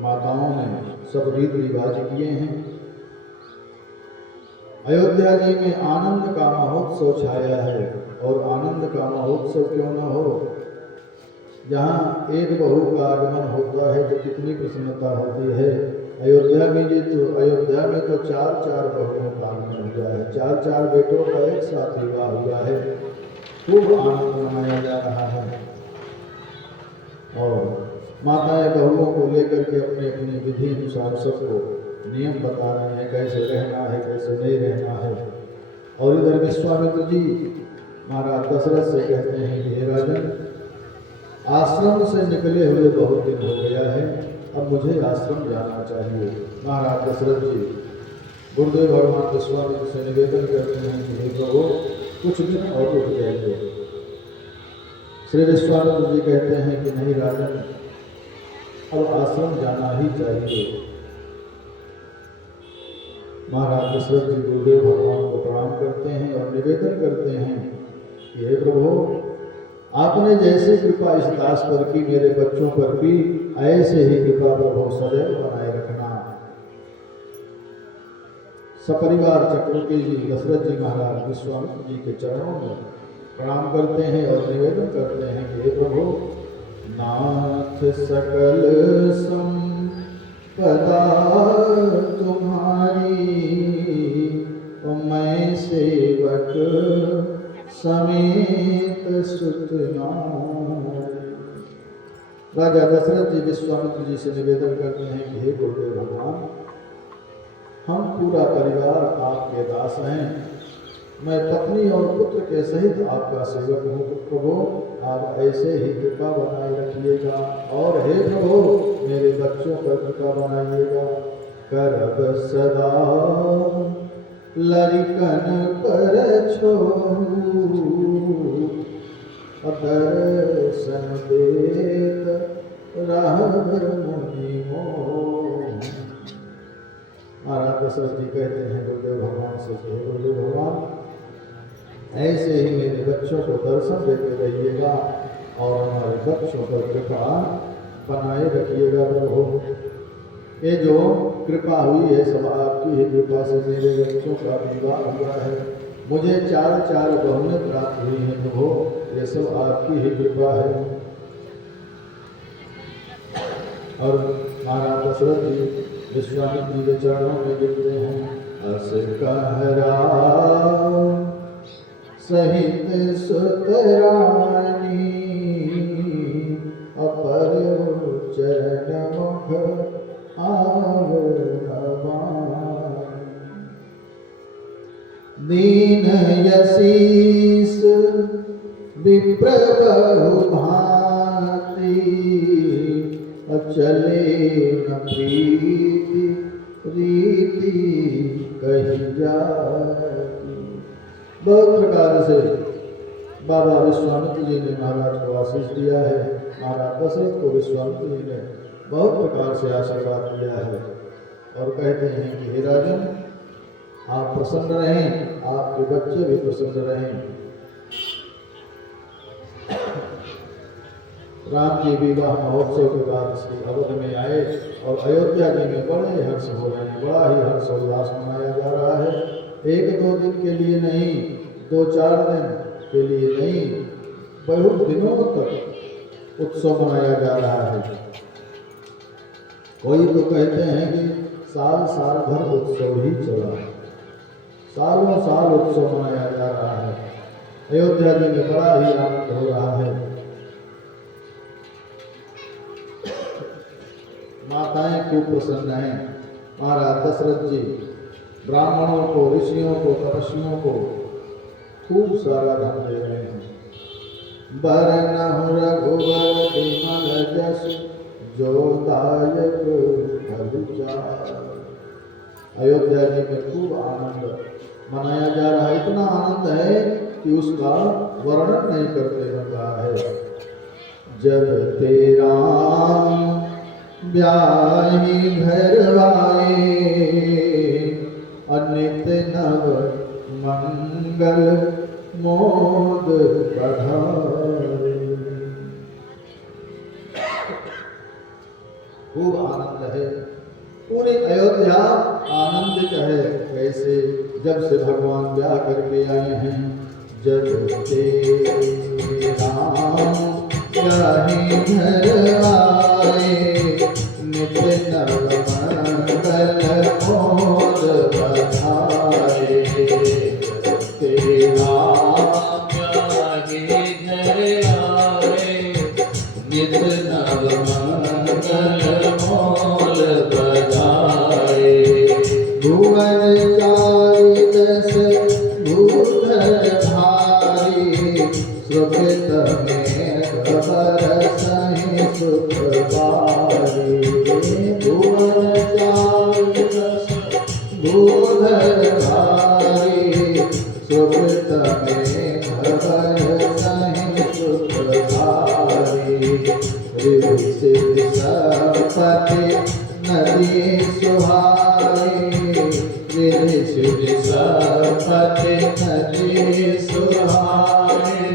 माताओं ने सब रीति रिवाज किए हैं। अयोध्या जी में आनंद का महोत्सव छाया है, और आनंद का महोत्सव क्यों न हो, जहाँ एक बहू का आगमन होता है तो कितनी प्रसन्नता होती है। अयोध्या में तो चार बहुओं का आगमन हुआ है, चार बेटों का एक साथ विवाह हुआ है। खूब आनंद मनाया जा रहा है, और माताएं बहुओं को लेकर के अपने अपने विधि अनुसार सबको नियम बता रहे हैं, कैसे रहना है, कैसे नहीं रहना है। और इधर विश्वामित्र जी महाराज दशरथ से कहते हैं कि हे राजन, आश्रम से निकले हुए बहुत दिन हो गया है, अब मुझे आश्रम जाना चाहिए। महाराज दशरथ जी गुरुदेव भगवान विश्वामित्र से निवेदन करते हैं कि हे प्रभु, कुछ दिन और रुक जाइए। श्री विश्वामित्र जी कहते हैं कि नहीं राजन, अब आश्रम जाना ही चाहिए। महाराज दशरथ जी गुरुदेव भगवान को प्रणाम करते हैं और निवेदन करते हैं कि हे प्रभु, आपने जैसे कृपा इस दास पर की, मेरे बच्चों पर भी ऐसे ही कृपा प्रभु सदैव बनाए रखना। सपरिवार चक्रवर्ती जी दशरथ जी महाराज विश्वामित्र जी के चरणों में प्रणाम करते हैं और निवेदन करते हैं कि हे प्रभु, नाथ सकल संपदा तुम्हारी, मैं सेवक समेत सुतनारी। राजा दशरथ जी विश्वामित्र जी से निवेदन करते हैं कि हे गुरुदेव भगवान, हम पूरा परिवार आपके दास हैं, मैं पत्नी और पुत्र के सहित आपका सेवक हूँ। प्रभु, आप ऐसे ही कृपा बनाए रखिएगा, और हे प्रभु, मेरे बच्चों पर कृपा बनाइएगा। करब सदा लरिकन पर छोहू, दर्शन देत रहब मुनि मोह। महाराज दशरथ जी कहते हैं गुरुदेव भगवान से कि हे गुरुदेव भगवान, ऐसे ही मेरे बच्चों को दर्शन देते रहिएगा और हमारे बच्चों पर कृपा बनाए रखिएगा। प्रभु, ये जो कृपा हुई है सब आपकी ही कृपा से मेरे बच्चों का विवाह हुआ है। मुझे चार बहुएं प्राप्त हुई हैं प्रभु, ये सब आपकी ही कृपा है। और महाराज दशरथ जी विश्वामित्र जी के चरणों में गिरते हैं। अस कहरा सहित सुतरानी, अपर चरण मुख दीन यशीष विप्र बहु भांति, चले न प्रीति रीति कही जाती। बहुत प्रकार से बाबा विश्वामित्र जी ने महाराज को आशीष दिया है। महाराज दशरथ को विश्वामित्र जी ने बहुत प्रकार से आशीर्वाद दिया है, और कहते हैं कि हे राजन, आप प्रसन्न रहें, आपके बच्चे भी प्रसन्न रहें। राम जी विवाह महोत्सव के बाद श्री अवध में आए, और अयोध्या जी में बड़े हर्ष हो रहे हैं, बड़ा ही हर्षोल्लास मनाया जा रहा है। एक दो दिन के लिए नहीं, 2-4 दिन के लिए नहीं, बहुत दिनों तक उत्सव मनाया जा रहा है। कोई तो कहते हैं कि साल भर उत्सव ही चला, सालों साल उत्सव मनाया जा रहा है। अयोध्या जी में बड़ा ही आनंद हो रहा है। माताएं खूब प्रसन्न हैं। महाराज दशरथ जी ब्राह्मणों को, ऋषियों को, तपस्वियों को खूब सारा धन दे रहे हैं। बरनहु रघुवर विमल जस, जो दायक फल चार। अयोध्या जी में खूब आनंद मनाया जा रहा है। इतना आनंद है कि उसका वर्णन नहीं करते बन रहा है। जब तेरा ब्याही घरवाए, अनित नव मंगल मोद बढ़ाए। खूब आनंद है। पूरी अयोध्या आनंदित है। कैसे? जब से भगवान ब्याह करके आए हैं, जब से राम राही घर आए, नित्य नव मंगल मोद बधाए। जब से राम राही घर आए, नित्य नव मंगल मोद बधाए। भुवन चारि दस भूधर भारी, सुकृत में बरसहि सुख बारी। भुवन चारि दस भूधर भारी, सुकृत में बरसहि सुख बारी। ऋषि सिद्धि संपत्ति नदी सुहाई, ऋषि सिद्धि संपत्ति नदी सुहाई।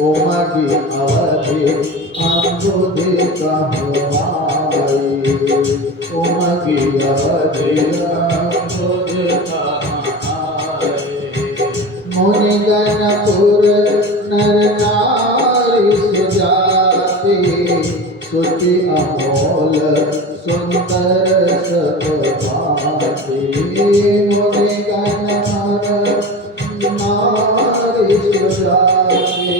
उमगी अवधि अम्बुधि कहवाई, उमगी अवधि अम्बुधि कहवाई। मुनिगण पुर नर नारी सुजाति, सुचि अमोल सुंदर सब भांति। मुनिगण नर नारी सुजाति,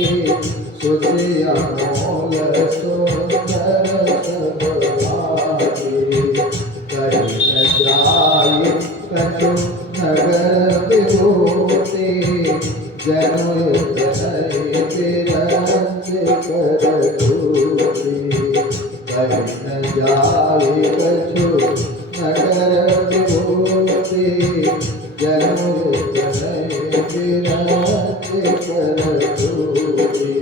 सुचि अमोल सुंदर सब भांति। कहीं न जाय कछु नगर विभूति, जनु तनय बिरंच कर धूति। कहीं न जाय कछु नगर विभूति, जनु तनय बिरंच कर धूति।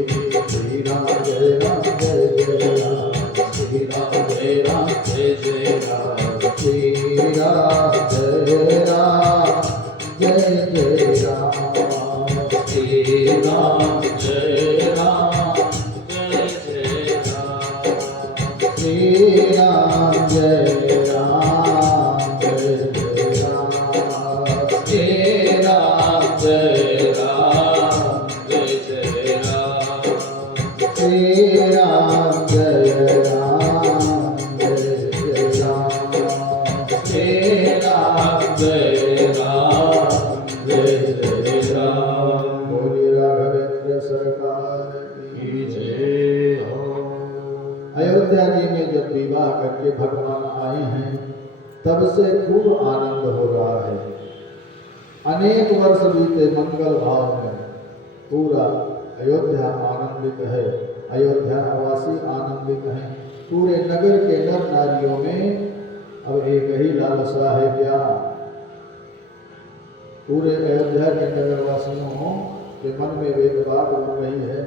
श्री राम जय राम जय जय राम, श्री राम जय राम जय जय राम, श्री राम जय राम जय जय राम, श्री राम जय राम जय जय राम, श्री राम जय राम जय जय राम, श्री राम जय राम जय जय राम, श्री राम जय राम जय जय राम, श्री राम जय राम जय जय राम। बोलिए राघवेंद्र सरकार की जय हो। अयोध्या जी में जब विवाह करके भगवान आए हैं, तब से खूब आनंद हो रहा है। अनेक वर्ष बीते मंगल भाव में पूरा अयोध्या आनंदित है, अयोध्या वासी आनंदित हैं। पूरे नगर के नर नारियों में अब एक ही लालसा है क्या? पूरे अयोध्या के नगर वासियों के मन में एक बात बन रही है।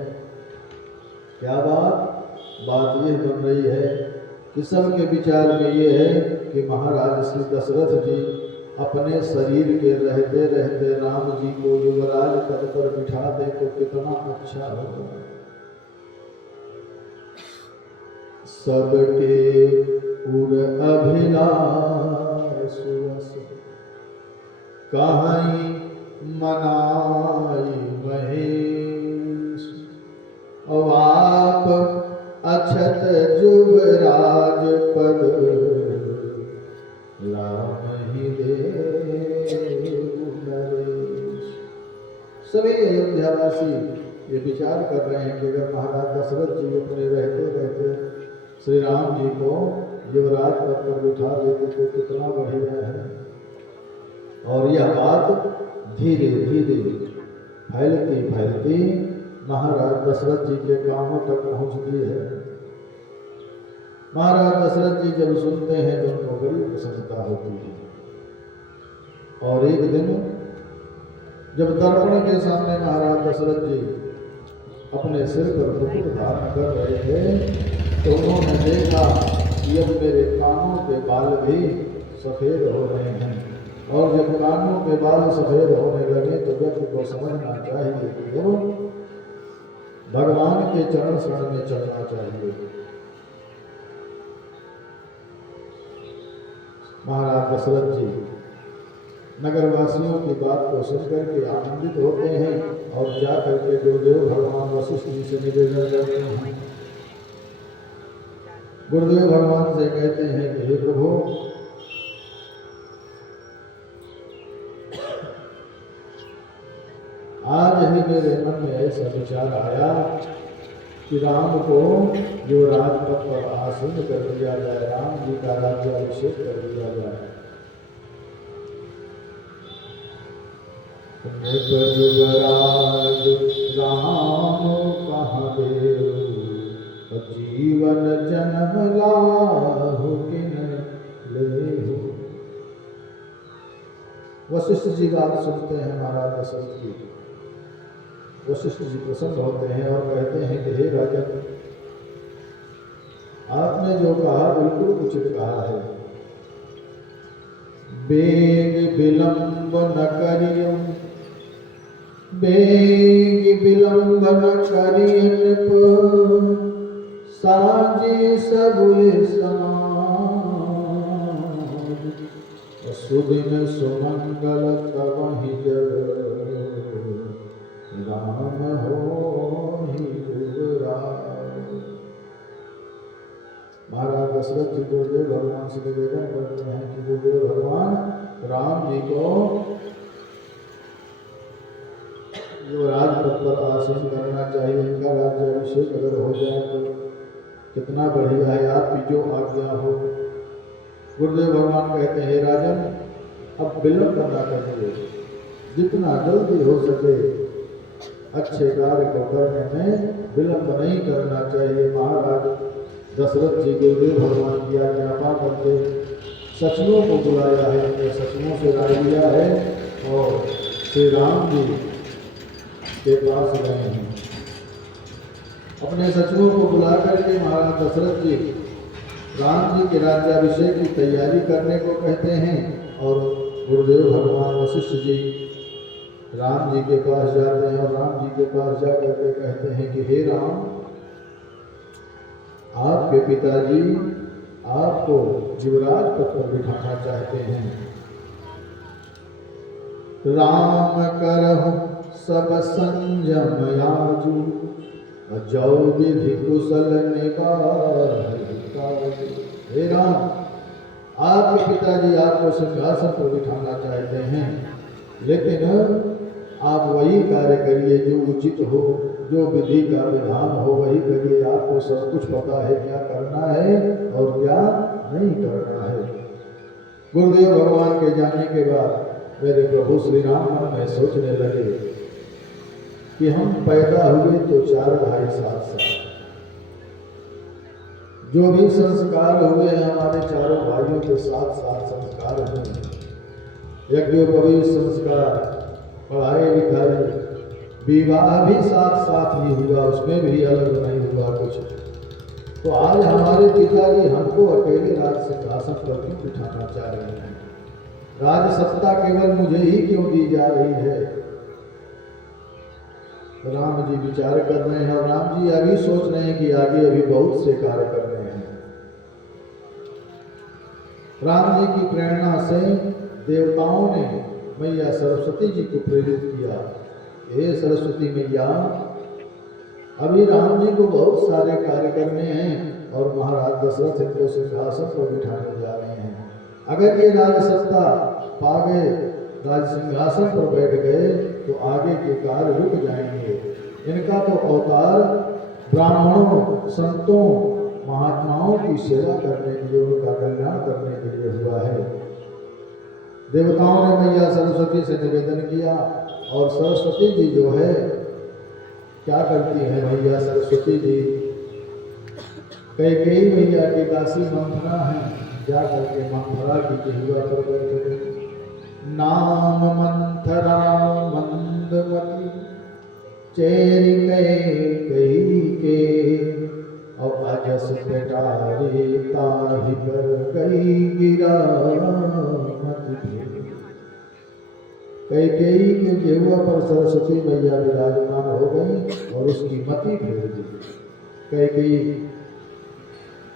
क्या बात? बात ये बन रही है कि सबके विचार में ये है कि महाराज श्री दशरथ जी अपने शरीर के रहते रहते राम जी को युवराज पद पर बिठा दे तो कितना अच्छा होगा। सबके उर अभिलाष कहीं मनाई महेश, और आप अक्षत जुबराज पद राम ही दे नरेश। सभी अयोध्यावासी ये विचार कर रहे हैं कि अगर महाराज दशरथ जी अपने रहते रहते श्री राम जी को युवराज पद पर बिठा देते तो कितना बढ़िया है। और यह बात धीरे धीरे फैलती फैलती महाराज दशरथ जी के कानों तक पहुंचती है। महाराज दशरथ जी जब सुनते हैं तो उनको बड़ी प्रसन्नता होती है। और एक दिन जब दर्पण के सामने महाराज दशरथ जी अपने सिर पर मुकुट धारण कर रहे थे तो उन्होंने देखा कि अब मेरे कानों के बाल भी सफ़ेद हो रहे हैं। और जब कानों के बाल सफ़ेद होने लगे तो व्यक्ति को समझना चाहिए कि वो भगवान के चरण शरण में चलना चाहिए। महाराज दशरथ जी नगरवासियों की बात को सुनकर के आनंदित होते हैं और जा करके गुरुदेव भगवान वशिष्ठ जी से निवेदन करते हैं। गुरुदेव भगवान से कहते हैं कि हे प्रभु, आज ही मेरे मन में ऐसा विचार आया कि राम को जो राजपथ पर आसीन कर दिया जाए, राम जी का राज्याभिषेक कर दिया जाए। युवराज राम कहाँ देव, जीवन जन्म लाहु किन लेहु। वशिष्ठ जी बात सुनते हैं महाराज दशरथ की। वशिष्ठ जी प्रसन्न होते हैं और कहते हैं कि हे राजन, आपने जो कहा बिल्कुल उचित कहा है। बेग विलंब न करियो, बेग विलंब न करियन साजे सबुए समाज। सुदिन सुमंगल तवहि जग, राम हो ही युवराज। महाराज दशरथ जी गुरुदेव भगवान से निवेदन करते हैं कि गुरुदेव भगवान, राम जी को युवराज पद पर आसीन करना चाहिए। इनका राज्याभिषेक अगर हो जाए तो कितना बढ़िया है, आपकी जो आज्ञा हो। गुरुदेव भगवान कहते हैं, हे राजन, अब विलंब न करिए, जितना जल्दी हो सके अच्छे कार्य को करने में विलंब नहीं करना चाहिए। महाराज दशरथ जी गुरुदेव भगवान की आज्ञा पा करके सचिवों को बुलाया है, अपने सचिवों से राय लिया है और श्री राम जी के पास गए हैं। अपने सचिवों को बुला करके महाराज दशरथ जी राम जी के राज्याभिषेक की तैयारी करने को कहते हैं और गुरुदेव भगवान वशिष्ठ जी राम जी के पास जाते हैं और राम जी के पास जा करके कहते हैं कि हे राम, आपके पिताजी आपको युवराज पद पर बिठाना चाहते हैं। राम करहु सब संयम याजू, जो विधि कुशल निवारहि काजू। हे राम, आपके पिताजी आपको सिंहासन पर बिठाना चाहते हैं, लेकिन आप वही कार्य करिए जो उचित हो, जो विधि का विधान हो वही करिए। आपको सब कुछ पता है क्या करना है और क्या नहीं करना है। गुरुदेव भगवान के जाने के बाद मेरे प्रभु श्री राम मन में सोचने लगे कि हम पैदा हुए तो 4 भाई साथ साथ, जो भी संस्कार हुए हैं हमारे चारों भाइयों के साथ साथ संस्कार हुए। यज्ञोपवीत संस्कार, पढ़ाई लिखाई, विवाह भी साथ साथ ही हुआ, उसमें भी अलग नहीं हुआ कुछ। तो आज हमारे पिताजी हमको अकेले राज सिंहासन पर क्यों बिठाना चाह रहे हैं? राज सत्ता केवल मुझे ही क्यों दी जा रही है? राम जी विचार कर रहे हैं और राम जी अभी सोच रहे हैं कि आगे अभी बहुत से कार्य करने हैं। राम जी की प्रेरणा से देवताओं ने मैया सरस्वती जी को प्रेरित किया। हे सरस्वती मैया, अभी राम जी को बहुत सारे कार्य करने हैं और महाराज दशरथ इनको सिंहासन पर बिठाने जा रहे हैं। अगर ये राज सत्ता पा गए, राज सिंहासन पर बैठ गए तो आगे के कार्य रुक जाएंगे। इनका तो अवतार ब्राह्मणों, संतों, महात्माओं की सेवा करने के लिए, उनका कल्याण करने के लिए हुआ है। देवताओं ने मैया सरस्वती से निवेदन किया और सरस्वती जी जो है क्या करती है? मैया सरस्वती जी कई मैया की दासी मंथरा है, जा करके मंथरा की जिह्वा पर बैठ गई। नाम मंथरा मंदमती, चेरी कई के और अजस बेटारी ताहि पर कई गिरा कई के जिह्वा पर सरस्वती मैया विराजमान हो गई और उसकी मति फेर दी। कई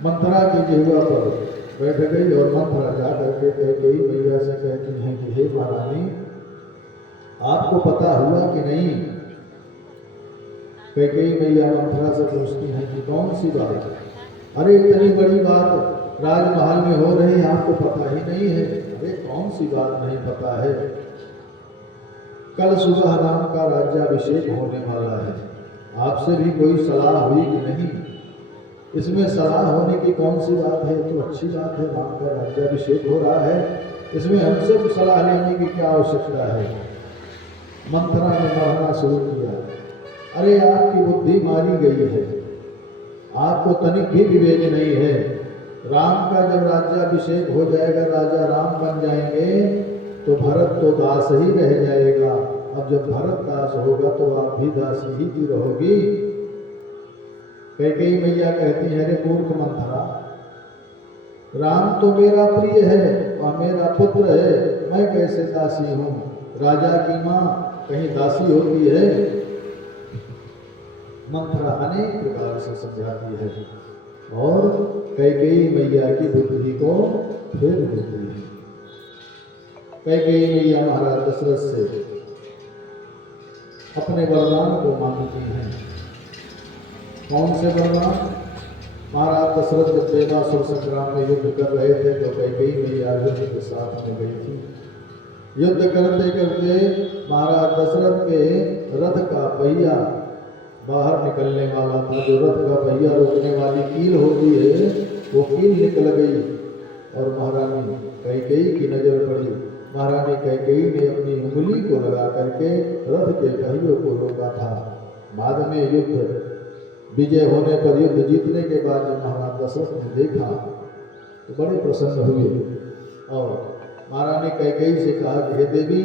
मंथरा की जिह्वा पर बैठ गई और मंथरा जा करके कैकेयी मैया से कहती हैं कि हे महारानी, आपको पता हुआ कि नहीं? कैकेयी मैया मंथरा से पूछती हैं कि कौन सी बात? अरे इतनी बड़ी बात राजमहल में हो रही, आपको पता ही नहीं है? अरे कौन सी बात नहीं पता है? कल सुबह राम का राज्याभिषेक होने वाला है, आपसे भी कोई सलाह हुई कि नहीं? इसमें सलाह होने की कौन सी बात है? तो अच्छी बात है, राम का राज्याभिषेक हो रहा है, इसमें हमसे सलाह लेने की क्या आवश्यकता है? मंथरा ने मरना शुरू किया। अरे आपकी बुद्धि मारी गई है, आपको तनिक भी विवेक नहीं है। राम का जब राज्याभिषेक हो जाएगा, राजा राम बन जाएंगे, तो भरत तो दास ही रह जाएगा। अब जब भरत दास होगा तो आप भी दासी ही की रहोगी। कैकेयी मैया कहती है, अरे मूर्ख मंथरा, राम तो मेरा प्रिय है और मेरा पुत्र है, मैं कैसे दासी हूँ? राजा की माँ कहीं दासी होती है? मंथरा अनेक प्रकार से समझाती है और कैकेयी मैया की बुद्धि को फेर देती है। कैकेयी मैया महाराज दशरथ से अपने वरदान को मांगती हैं। कौन से वरदान? महाराज दशरथ जब देवासुर संग्राम में युद्ध कर रहे थे तो कैकेयी मैया युद्ध के साथ में गई थी। युद्ध करते करते महाराज दशरथ के रथ का पहिया बाहर निकलने वाला था। जो रथ का पहिया रोकने वाली कील होती है, वो कील निकल गई और महारानी कैकेयी की नजर पड़ी। महारानी कैकेयी ने अपनी उंगली को लगा करके रथ के पहियों को रोका था। बाद में युद्ध विजय होने पर, युद्ध जीतने के बाद जब महाराज दशरथ ने देखा तो बड़े प्रसन्न हुए और महारानी कैकेयी से कहा कि हे देवी,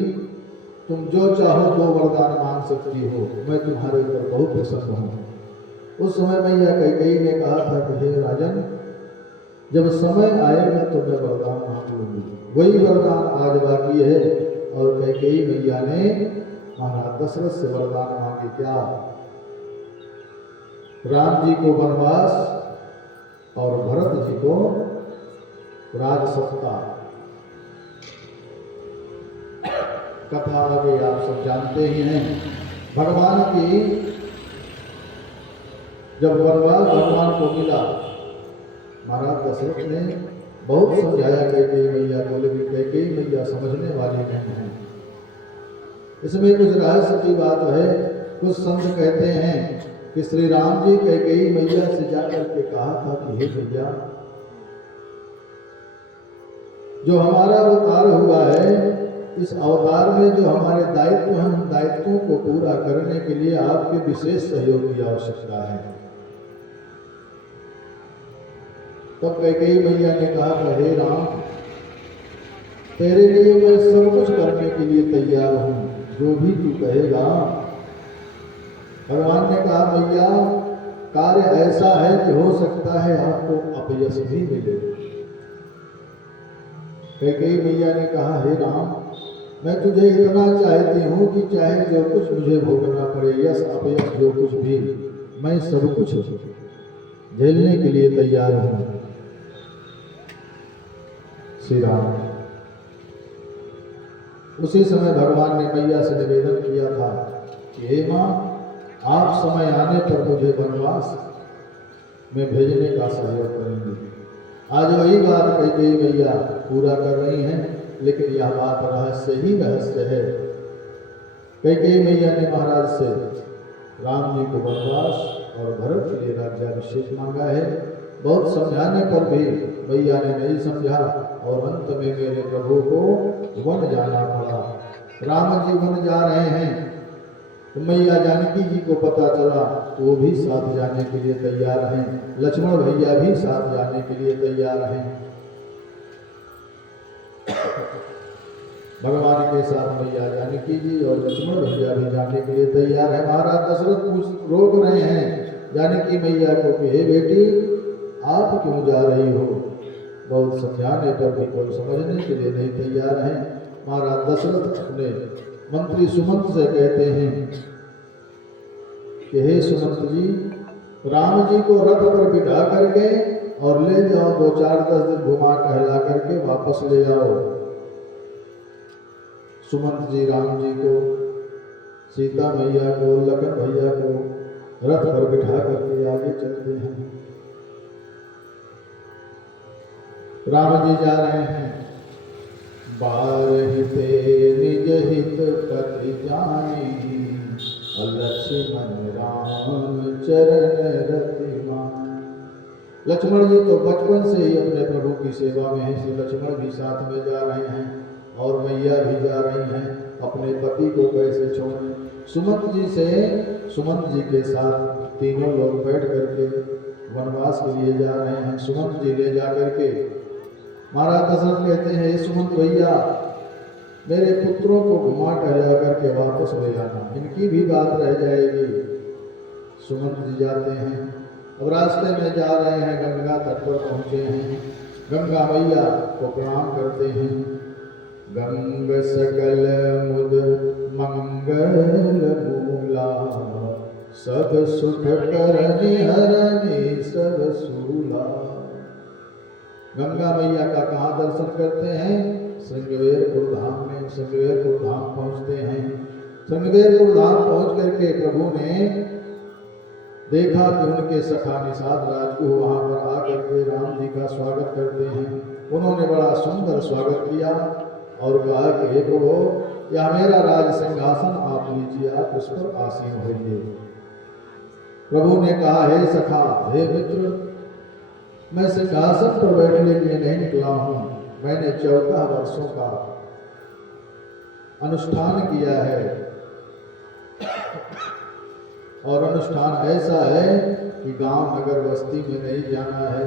तुम जो चाहो तो वरदान मांग सकती हो, मैं तुम्हारे ऊपर बहुत प्रसन्न हूँ। उस समय मैया कैकेयी ने कहा था कि हे राजन, जब समय आएगा तो मैं वरदान मांग लूंगी। वही वरदान आज बाकी है। और कैकेयी मैया ने महाराज दशरथ से वरदान मांगे। क्या? राम जी को वनवास और भरत जी को राजसत्ता। कथा आगे आप सब जानते ही हैं। भगवान की जब वनवास भगवान को मिला, महाराज दशरथ ने बहुत समझाया कैकेयी मैया को, लेकिन कैकेयी मैया समझने वाली नहीं है। इसमें कुछ रहस्य की बात है। कुछ संत कहते हैं कि श्री राम जी कैकेयी मैया से जाकर के कहा था कि हे मैया, जो हमारा अवतार हुआ है, इस अवतार में जो हमारे दायित्व हैं, उन दायित्वों को पूरा करने के लिए आपके विशेष सहयोग की आवश्यकता है। तब कैकेयी मैया ने कहा, हे राम, तेरे लिए मैं सब कुछ करने के लिए तैयार हूँ, जो भी तू कहेगा। भगवान ने कहा, मैया, कार्य ऐसा है कि हो सकता है आपको अपयश भी मिले। कैकेयी मैया ने कहा, हे राम, मैं तुझे इतना चाहती हूँ कि चाहे जो कुछ मुझे भोगना पड़े, यश अपयश जो कुछ भी, मैं सब कुछ झेलने के लिए तैयार हूँ। श्री राम। उसी समय भगवान ने मैया से निवेदन किया था कि हे माँ, आप समय आने पर मुझे वनवास में भेजने का सहयोग करेंगे। आज वही बात कैकेयी मैया पूरा कर रही हैं, लेकिन यह बात रहस्य ही रहस्य है। कैकेयी मैया ने महाराज से राम जी को वनवास और भरत के लिए राज्याभिषेक मांगा है। बहुत समझाने पर भी मैया ने नहीं समझा और अंत में मेरे प्रभु को वन जाना पड़ा। राम जी वन जा रहे हैं तो मैया जानकी जी को पता चला, तो वो भी साथ जाने के लिए तैयार हैं। लक्ष्मण भैया भी साथ जाने के लिए तैयार हैं। भगवान के साथ मैया जानकी जी और लक्ष्मण भैया भी जाने के लिए तैयार है। महाराज दशरथ रोक रहे हैं जानकी मैया को कि हे बेटी, आप क्यों जा रही हो? बहुत समझाने पर भी कोई समझने के लिए नहीं तैयार है। महाराज दशरथ अपने मंत्री सुमंत से कहते हैं कि हे सुमंत जी, राम जी को रथ पर बिठा करके और ले जाओ, 2-4-10 दिन घुमा टहला करके वापस ले जाओ। सुमंत जी राम जी को, सीता मैया को, लखन भैया को रथ पर बिठा करके आगे चलते हैं। राम जी जा रहे हैं। बारहिते निज हित पति जानी, लक्ष्मण राम चरण रति मान। लक्ष्मण जी तो बचपन से ही अपने प्रभु की सेवा में हैं, श्री लक्ष्मण भी साथ में जा रहे हैं और मैया भी जा रही हैं। अपने पति को कैसे छोड़ें। सुमंत जी के साथ तीनों लोग बैठ करके वनवास के लिए जा रहे हैं। सुमंत जी ले जा करके महाराज दशरथ कहते हैं, सुमंत भैया मेरे पुत्रों को घुमा टहला करके वापस ले आना, इनकी भी बात रह जाएगी। सुमंत जी जाते हैं। अब रास्ते में जा रहे हैं, गंगा तट पर पहुंचे हैं। गंगा मैया को प्रणाम करते हैं। गंग सकल मुद मंगल मूला, सब सुख करनी हरनी सब सूला। गंगा मैया का कहाँ दर्शन करते हैं? श्रृंगवेरपुर धाम में। श्रृंगवेरपुर धाम पहुँचते हैं। श्रृंगवेरपुर धाम पहुँच करके प्रभु ने देखा कि उनके सखा निषाद राजगुह वहाँ पर आकर के राम जी का स्वागत करते हैं। उन्होंने बड़ा सुंदर स्वागत किया और कहा कि हे प्रभु, यह मेरा राज सिंहासन आप लीजिए, आप उस पर आसीन होइए। प्रभु ने कहा, हे सखा, हे मित्र, मैं सिंहासन पर बैठने के लिए नहीं निकला हूँ। मैंने 14 वर्षों का अनुष्ठान किया है और अनुष्ठान ऐसा है कि गांव नगर बस्ती में नहीं जाना है,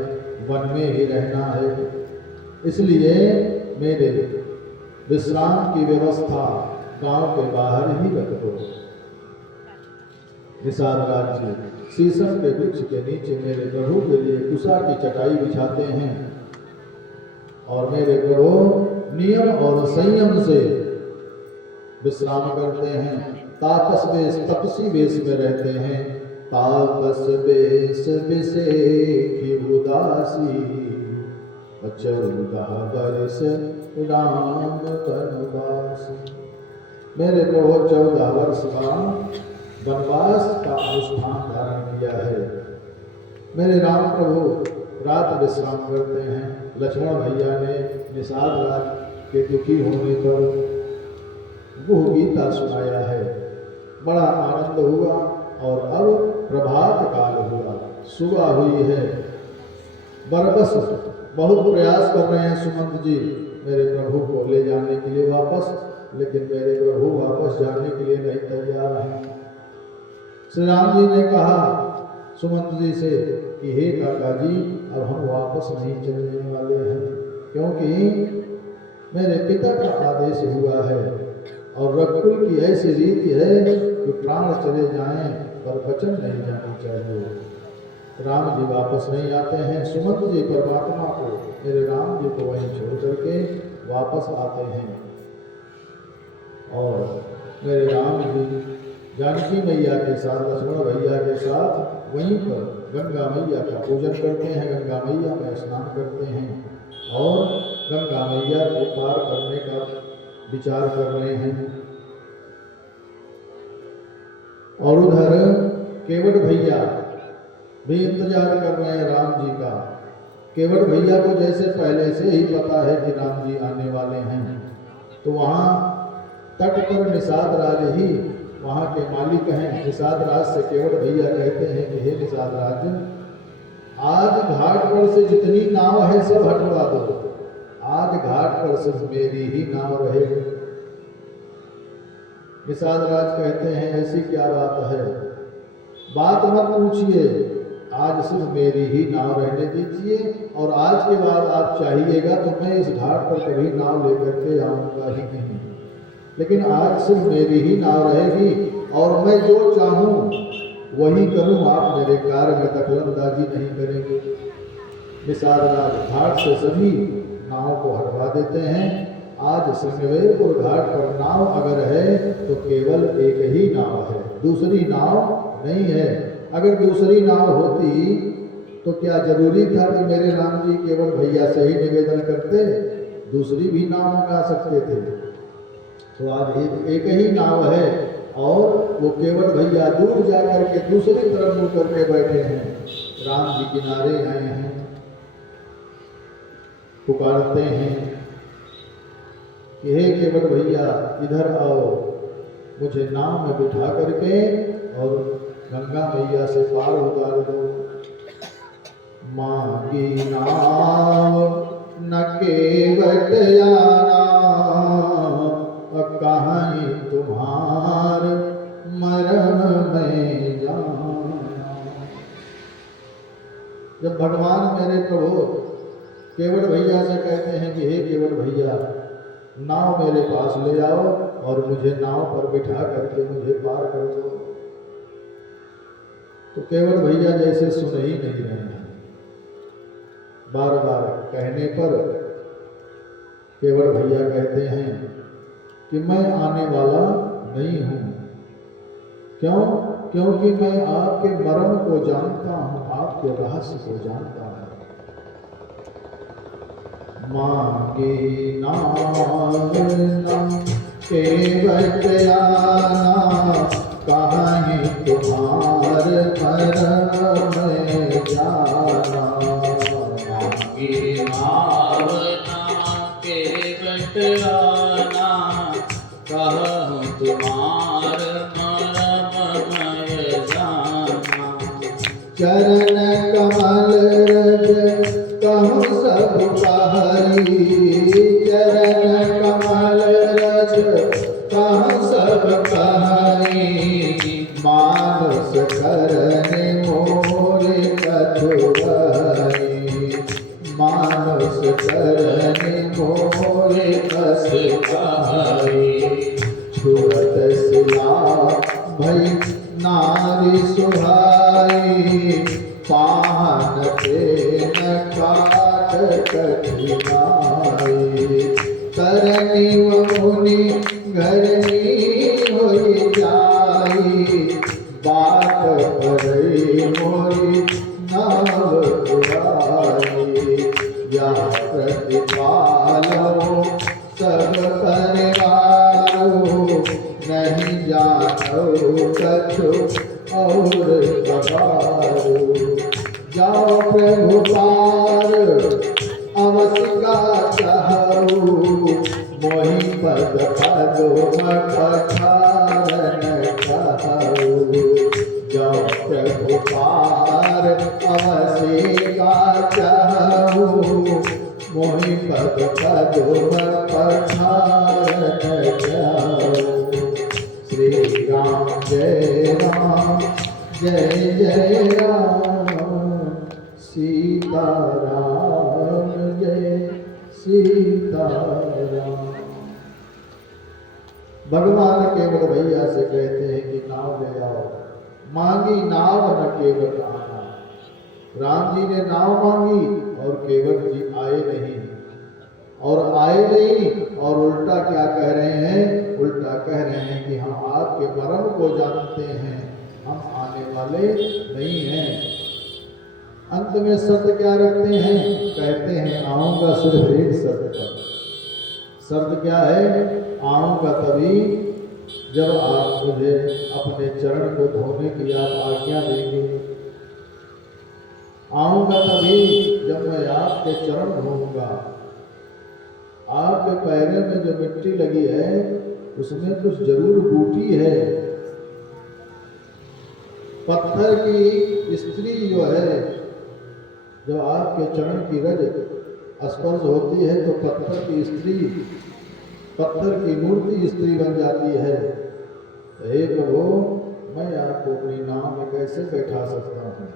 वन में ही रहना है। इसलिए मेरे विश्राम की व्यवस्था गांव के बाहर ही रख दो। निषाद राज जी शीशम के वृक्ष के नीचे मेरे प्रभु के लिए कुशा की चटाई बिछाते हैं और मेरे प्रभु नियम और संयम से विश्राम करते हैं। तापस वेश, तपसी वेश में रहते हैं। तापस वेश विषेखी उदासी, 14 वर्ष राम वनवासी। मेरे प्रभु 14 वर्ष का वनवास का अनुष्ठान धारण किया है। मेरे राम प्रभु रात विश्राम करते हैं। लक्ष्मण भैया ने निषाद राज के दुखी होने पर वो गीता सुनाया है। बड़ा आनंद हुआ और अब प्रभात काल हुआ, सुबह हुई है। बरबस बहुत प्रयास कर रहे हैं सुमंत जी मेरे प्रभु को ले जाने के लिए वापस, लेकिन मेरे प्रभु वापस जाने के लिए नहीं तैयार हैं। श्री राम जी ने कहा सुमंत जी से कि हे काका जी, अब हम वापस नहीं चलने वाले हैं, क्योंकि मेरे पिता का आदेश हुआ है और रघुकुल की ऐसी रीति है कि प्राण चले जाएं पर वचन नहीं जानी चाहिए। राम जी वापस नहीं आते हैं। सुमंत जी परमात्मा को, मेरे राम जी को वहीं छोड़ करके वापस आते हैं और मेरे राम जी जानकी मैया के साथ, लक्ष्मण भैया के साथ वहीं पर गंगा मैया का पूजन करते हैं। गंगा मैया में स्नान करते हैं और गंगा मैया को पार करने का विचार कर रहे हैं। और उधर केवट भैया भी इंतजार कर रहे हैं राम जी का। केवट भैया को जैसे पहले से ही पता है कि राम जी आने वाले हैं, तो वहाँ तट पर निषाद राज ही वहाँ के मालिक हैं। निषाद राज से केवट भैया कहते हैं कि हे निषाद राज, आज घाट पर से जितनी नाव है सब हटवा दो, आज घाट पर सिर्फ मेरी ही नाव रहेगी। निषाद राज कहते हैं ऐसी क्या बात है, बात मत पूछिए, आज सिर्फ मेरी ही नाव रहने दीजिए और आज के बाद आप चाहिएगा तो मैं इस घाट पर कभी नाव लेकर के आऊँगा ही नहीं, लेकिन आज सिर्फ मेरी ही नाव रहेगी और मैं जो चाहूँ वही करूँ, आप मेरे कार्य में दखलंदाजी नहीं करेंगे। निषाद राज घाट से सभी नाव को हटवा देते हैं। आज श्रृंगवेरपुर घाट पर नाव अगर है तो केवल एक ही नाव है, दूसरी नाव नहीं है। अगर दूसरी नाव होती तो क्या जरूरी था कि मेरे राम जी केवल भैया से ही निवेदन करते, दूसरी भी नाव मंगा सकते थे। तो आज एक ही नाव है और वो केवल भैया दूर जाकर के दूसरी तरफ मुंह करके बैठे हैं, राम जी किनारे आए हैं, पुकारते हैं कि हे केवल भैया इधर आओ, मुझे नाव में बिठा करके और गंगा मैया से पार उतार दो। मांगी नाव न केवट आना, कहीं तुम्हार मरम में जाना। जब भगवान मेरे प्रभु केवल भैया से कहते हैं कि हे केवल भैया नाव मेरे पास ले आओ और मुझे नाव पर बिठा करके मुझे पार कर दो, तो केवल भैया जैसे सुन ही नहीं रहे हैं। बार बार कहने पर केवल भैया कहते हैं कि मैं आने वाला नहीं हूं। क्यों? क्योंकि मैं आपके मर्म को जानता हूं, आपके रहस्य को जानता हूं। मांगी नाव न केवट आना, कहीं तुम्हार मरम में जाना। मांगी नाव न केवट आना, कहूँ तुम्हार मरम में जाना। चरण कमल रज कहूँ सब कहरी, चरण कमल रज कहूँ सब कहरी। मानस करने मोरे कछुआरी, मानस करने मोरे कछुआरी। छुअत सिला भई नारी सुहाई, पान पे न काट कठिनाई। तरनी व मुनि घरनी होई जाई, बात पड़ई मोरी नाव पुराई। या प्रतिपालो सब परिवारो, नहीं जानो कछु और गवारो। जाओ प्रभु पार अवसिका चाहू, मोहि पद पदो पठारन कहू। जाओ प्रभु पार अवसिका चाहू, मोहि पद पदो पठारन कहू। श्री राम जय राम जय जय राम, सीता राम जय सीता राम। भगवान केवल भैया से कहते हैं कि नाव ले आओ। मांगी नाव न केवट आना। राम जी ने नाव मांगी और केवट जी आए नहीं, और आए नहीं, और उल्टा क्या कह रहे हैं? उल्टा कह रहे हैं कि हम आपके मर्म को जानते हैं, हम आने वाले नहीं हैं। अंत में शर्त क्या रखते हैं? कहते हैं आऊंगा सिर्फ एक शर्त पर। शर्त क्या है? आऊंगा तभी जब आप मुझे अपने चरण को धोने की आप आज्ञा देंगे। आऊंगा तभी जब मैं आपके चरण धोऊंगा। आपके पैरों में जो मिट्टी लगी है उसमें कुछ जरूर बूटी है। पत्थर की स्त्री जो है, जब आपके चरण की रज स्पर्श होती है तो पत्थर की स्त्री, पत्थर की मूर्ति स्त्री बन जाती है। तो हे प्रभु, मैं आपको अपनी नाव में कैसे बैठा सकता हूँ?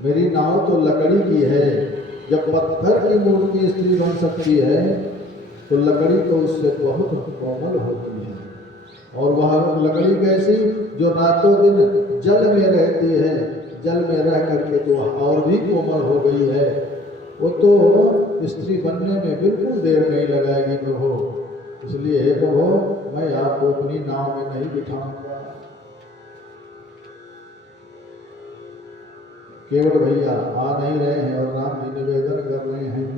मेरी नाव तो लकड़ी की है। जब पत्थर की मूर्ति स्त्री बन सकती है तो लकड़ी तो उससे बहुत कोमल होती है। और वह लकड़ी कैसी? जो रातों दिन जल में रहती है, जल में रह करके तो और भी कोमल हो गई है। वो तो स्त्री बनने में बिल्कुल देर नहीं लगाएगी प्रभु। इसलिए हे प्रभु, मैं आपको अपनी नाव में नहीं बिठाऊंगा। केवट भैया आ नहीं रहे हैं और राम जी निवेदन कर रहे हैं।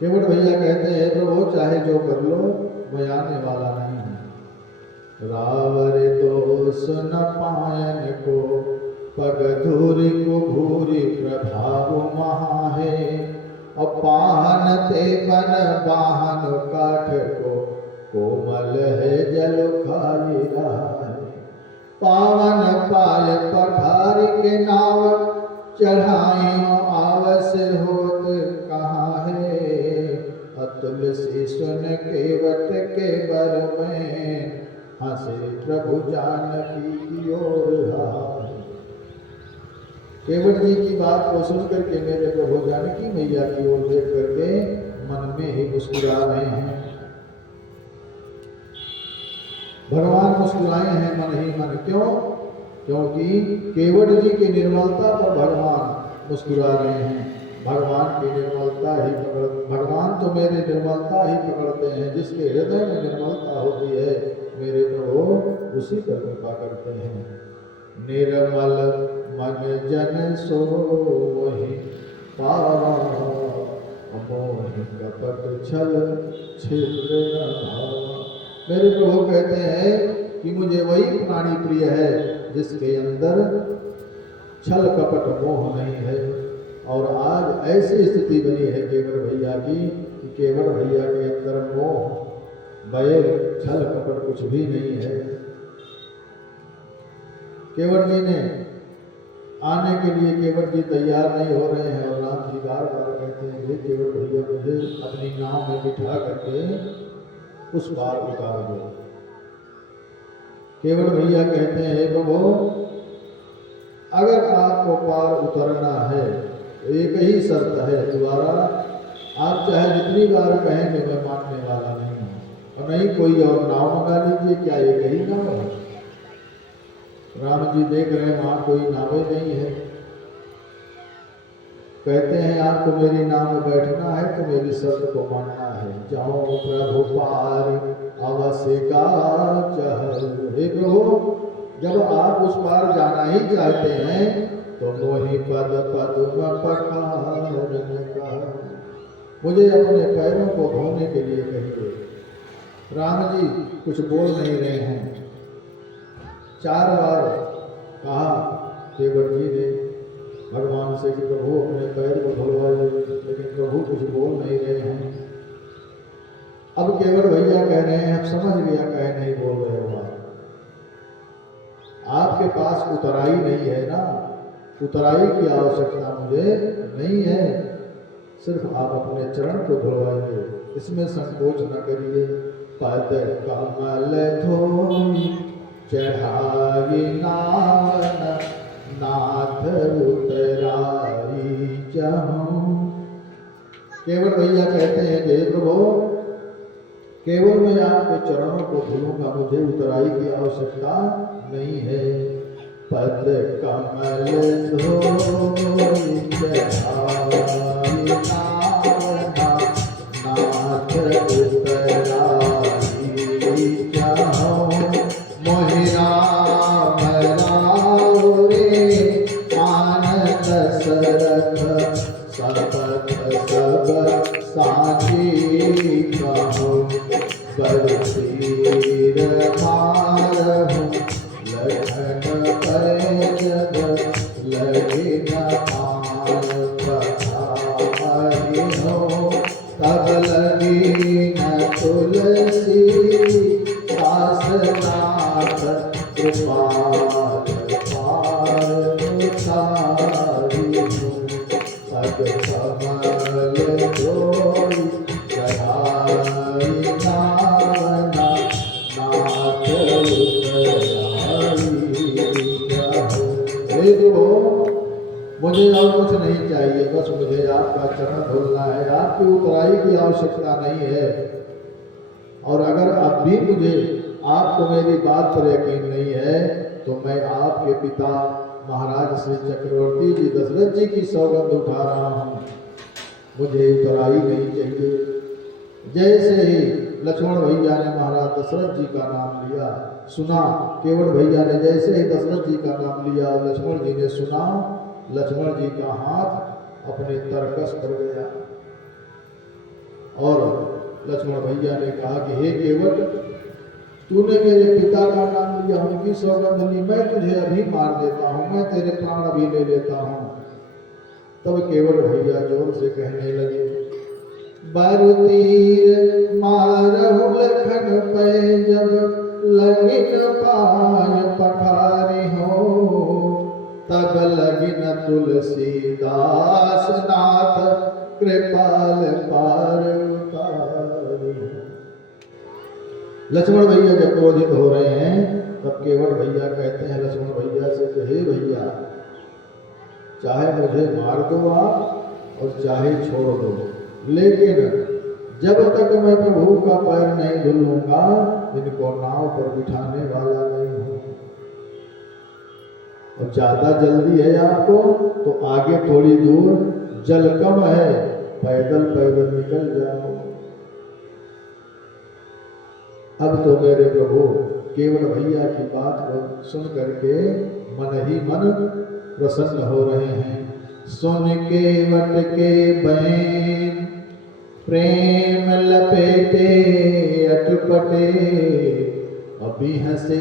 केवट भैया कहते हैं प्रभु चाहे जो कर लो, मैं आने वाला नहीं हूँ। रावर दोष न पायन को, पग धूरि को भूरि प्रभाव महा है। अपान ते बन बाहन काठ को, कोमल है जल खाई रहा है। पावन पाय पखार के नाव, चढ़ाइयों आवस होत कहाँ है। अतुल सी सुन केवट के बर में, हंसे प्रभु जानकी की ओर हाय। केवट जी की बात को सुन करके मेरे प्रभु जानकी मैया की ओर देख करके मन में ही मुस्कुरा रहे हैं। भगवान मुस्कुराए हैं मन ही मन। क्यों? क्योंकि केवट जी की निर्मलता पर भगवान मुस्कुरा रहे हैं। भगवान की निर्मलता ही भगवान तो मेरे निर्मलता ही पकड़ते हैं। जिसके हृदय में निर्मलता होती है मेरे प्रभु उसी पर कृपा करते हैं। निर्मल मन जन सो वही पावा, मोहि कपट छल छिद्र न भावा। मेरे प्रभु कहते हैं कि मुझे वही प्राणी प्रिय है जिसके अंदर छल कपट मोह नहीं है। और आज ऐसी स्थिति बनी है केवट भैया की कि केवट भैया के अंदर मोह बैर छल कपट कुछ भी नहीं है। केवट जी ने आने के लिए केवट जी तैयार नहीं हो रहे हैं और राम जी बार बार कहते हैं ये केवट भैया मुझे अपनी नाव में बिठा करके उस पार उतार दो। केवट भैया कहते हैं हे प्रभु, अगर आपको पार उतरना है तो एक ही शर्त है, दोबारा आप चाहे जितनी बार कहेंगे मैं मानने वाला नहीं हूँ। और नहीं कोई और नाव मंगा लीजिए, क्या एक ही नाव है? राम जी देख रहे हैं वहां कोई नावें नहीं है। कहते हैं आपको मेरी नाव में बैठना है तो मेरी शर्त को मानना है। जाओ प्रभु पार अवश्य का चहल। हे प्रभु, जब आप उस पार जाना ही चाहते हैं तो मोहि पद पद्म पखारन का, मुझे अपने पैरों को धोने के लिए कहिए। राम जी कुछ बोल नहीं रहे हैं। 4 बार कहा केवट जी ने भगवान से कि प्रभु अपने पैर को धुलवाइए, लेकिन प्रभु कुछ बोल नहीं रहे हैं। अब केवट भैया कह रहे हैं, अब समझ गया कह नहीं बोल रहे हो आपके पास उतराई नहीं है ना। उतराई की आवश्यकता मुझे नहीं है, सिर्फ आप अपने चरण को धुलवाइए, इसमें संकोच न करिए। पद कमल धोई चढ़ाई नावन, नाथ उतराई जाऊं। केवल भैया कहते हैं हे प्रभु, केवल मैं आपके चरणों को धुलूंगा, मुझे उतराई की आवश्यकता नहीं है। पद कमल धोई चढ़ाई नावन, नाथ उतराई जाऊं। मोहि राम राव रे आनंद सरथ, सपथ सब साची कहो। बरसीर मारहु लखन पैजब, लगे न पान पठाई हो। तब लगी न तुलसी दासनाथ, कृपाल पार उतारी हो। पद कमल धोई चढ़ाई नावना, नाथ उतराई जाओ। हे देवो, मुझे और कुछ नहीं चाहिए, बस मुझे आपका चरण धुलना है। आपकी उतराई की आवश्यकता नहीं है। और अगर अब भी मुझे आपको मेरी बात पर यकीन नहीं है तो मैं आपके पिता महाराज श्री चक्रवर्ती जी दशरथ जी की सौगंध उठा रहा हूँ, मुझे उतराई नहीं चाहिए। जैसे ही लक्ष्मण भैया ने महाराज दशरथ जी का नाम लिया, सुना। केवट भैया ने जैसे ही दशरथ जी का नाम लिया, लक्ष्मण जी ने सुना, लक्ष्मण जी का हाथ अपने तरकस पर गया और लक्ष्मण भैया ने कहा कि हे केवट, तूने मेरे पिता का नाम लिया, उनकी सौगंध ली, मैं तुझे अभी मार देता हूँ, मैं तेरे प्राण अभी ले लेता हूँ। तब केवट भैया जोर से कहने लगे, बारु तीर मारहु लखन पे, जब लगिन पाय पखारे हो, तब लगिन तुलसीदास नाथ, कृपाल पार उतारे। लक्ष्मण भैया जब क्रोधित हो रहे हैं, तब केवट भैया कहते हैं लक्ष्मण भैया से कि हे भैया, चाहे मुझे मार दो आप और चाहे छोड़ दो, लेकिन जब तक मैं प्रभु का पैर नहीं धुलूंगा, इनको नाव पर बिठाने वाला नहीं हूं। और ज्यादा जल्दी है आपको तो आगे थोड़ी दूर जल कम है, पैदल पैदल निकल जाओ। अब तो मेरे प्रभु केवट भैया की बात को सुन करके मन ही मन प्रसन्न हो रहे हैं। सुन केवट के बहन प्रेम लपेटे अटपटे, अभी हंसे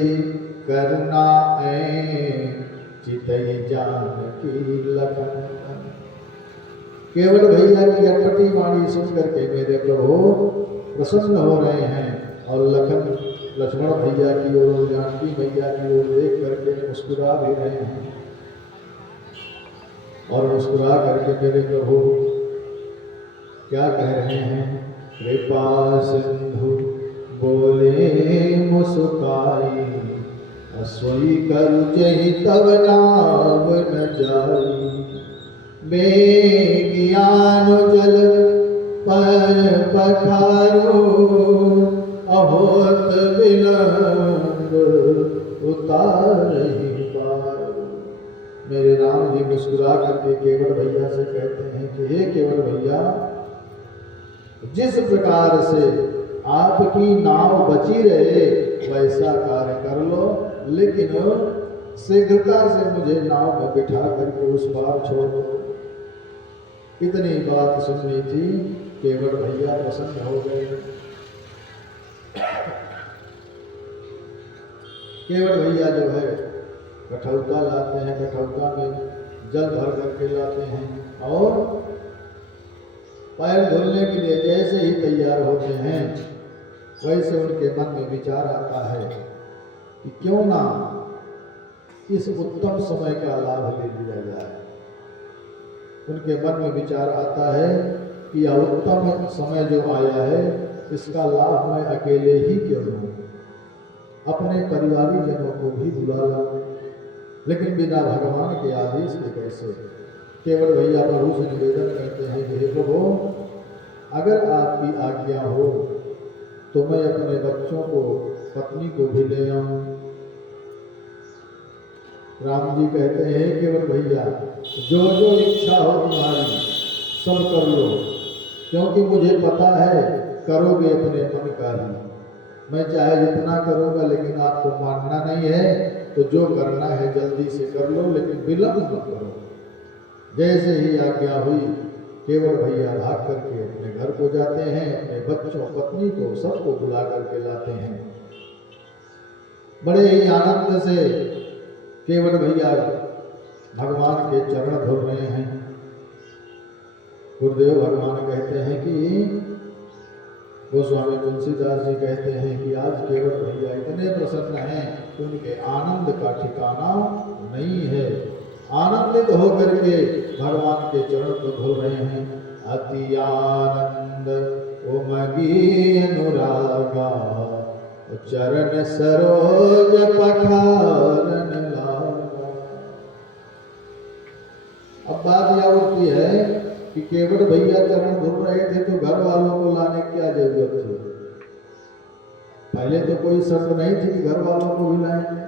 करुणा चितई जान की लखन। केवट भैया की अटपटी वाणी सुन करके मेरे प्रभु प्रसन्न हो रहे हैं और लक्ष्मण भैया की ओर, जानकी भैया की ओर देख करके मुस्कुरा भी रहे हैं। और मुस्कुरा करके मेरे प्रभु क्या कह रहे हैं, कृपा सिंधु बोले मुस्काई, सोई करु जहि तब नाव न जाई, बेगियान जल पर पखारो, अहोत विलंब उतारहि पारो। मेरे राम जी मुस्कुरा करके केवट भैया से कहते हैं कि हे केवट भैया, जिस प्रकार से आपकी नाव बची रहे वैसा कार्य कर लो, लेकिन शीघ्रता से मुझे नाव में बिठा करके उस पार छोड़ दो। इतनी बात सुननी थी, केवट भैया प्रसन्न हो गए। केवट भैया जो है कठौता लाते हैं, कठौता में जल भर करके लाते हैं और पैर धुलने के लिए जैसे ही तैयार होते हैं, वैसे उनके मन में विचार आता है कि क्यों ना इस उत्तम समय का लाभ ले लिया जाए। उनके मन में विचार आता है कि यह उत्तम समय जो आया है, इसका लाभ मैं अकेले ही क्यों लूं, अपने परिवारी जनों को भी बुला लाऊं, लेकिन बिना भगवान के आदेश के कैसे। केवट भैया प्रभु से निवेदन करते हैं कि हे प्रभु, अगर आपकी आज्ञा हो तो मैं अपने बच्चों को, पत्नी को भी ले आऊं। राम जी कहते हैं केवट भैया, जो जो इच्छा हो तुम्हारी सब कर लो, क्योंकि मुझे पता है करोगे अपने मन का ही। मैं चाहे जितना करूँगा, लेकिन आपको मानना नहीं है तो जो करना है जल्दी से कर लो, लेकिन विलंब मत करो। जैसे ही आज्ञा हुई, केवट भैया भाग करके अपने घर को जाते हैं, अपने बच्चों, पत्नी को, सबको बुला करके लाते हैं। बड़े ही आनंद से केवट भैया भगवान के चरण धुल रहे हैं। गुरुदेव भगवान कहते हैं कि, गोस्वामी तुलसीदास जी कहते हैं कि आज केवट भैया इतने प्रसन्न हैं कि उनके आनंद का ठिकाना नहीं है। आनंदित होकर के भगवान के चरण को धुल रहे हैं। अति आनंद उमगी अनुरागा, चरण सरोज पखारन लागा। अब बात यह होती है कि केवट भैया चरण धुल रहे थे तो घर वालों को लाने की क्या जरूरत थी। पहले तो कोई शर्त नहीं थी कि घर वालों को भी लाएंगे,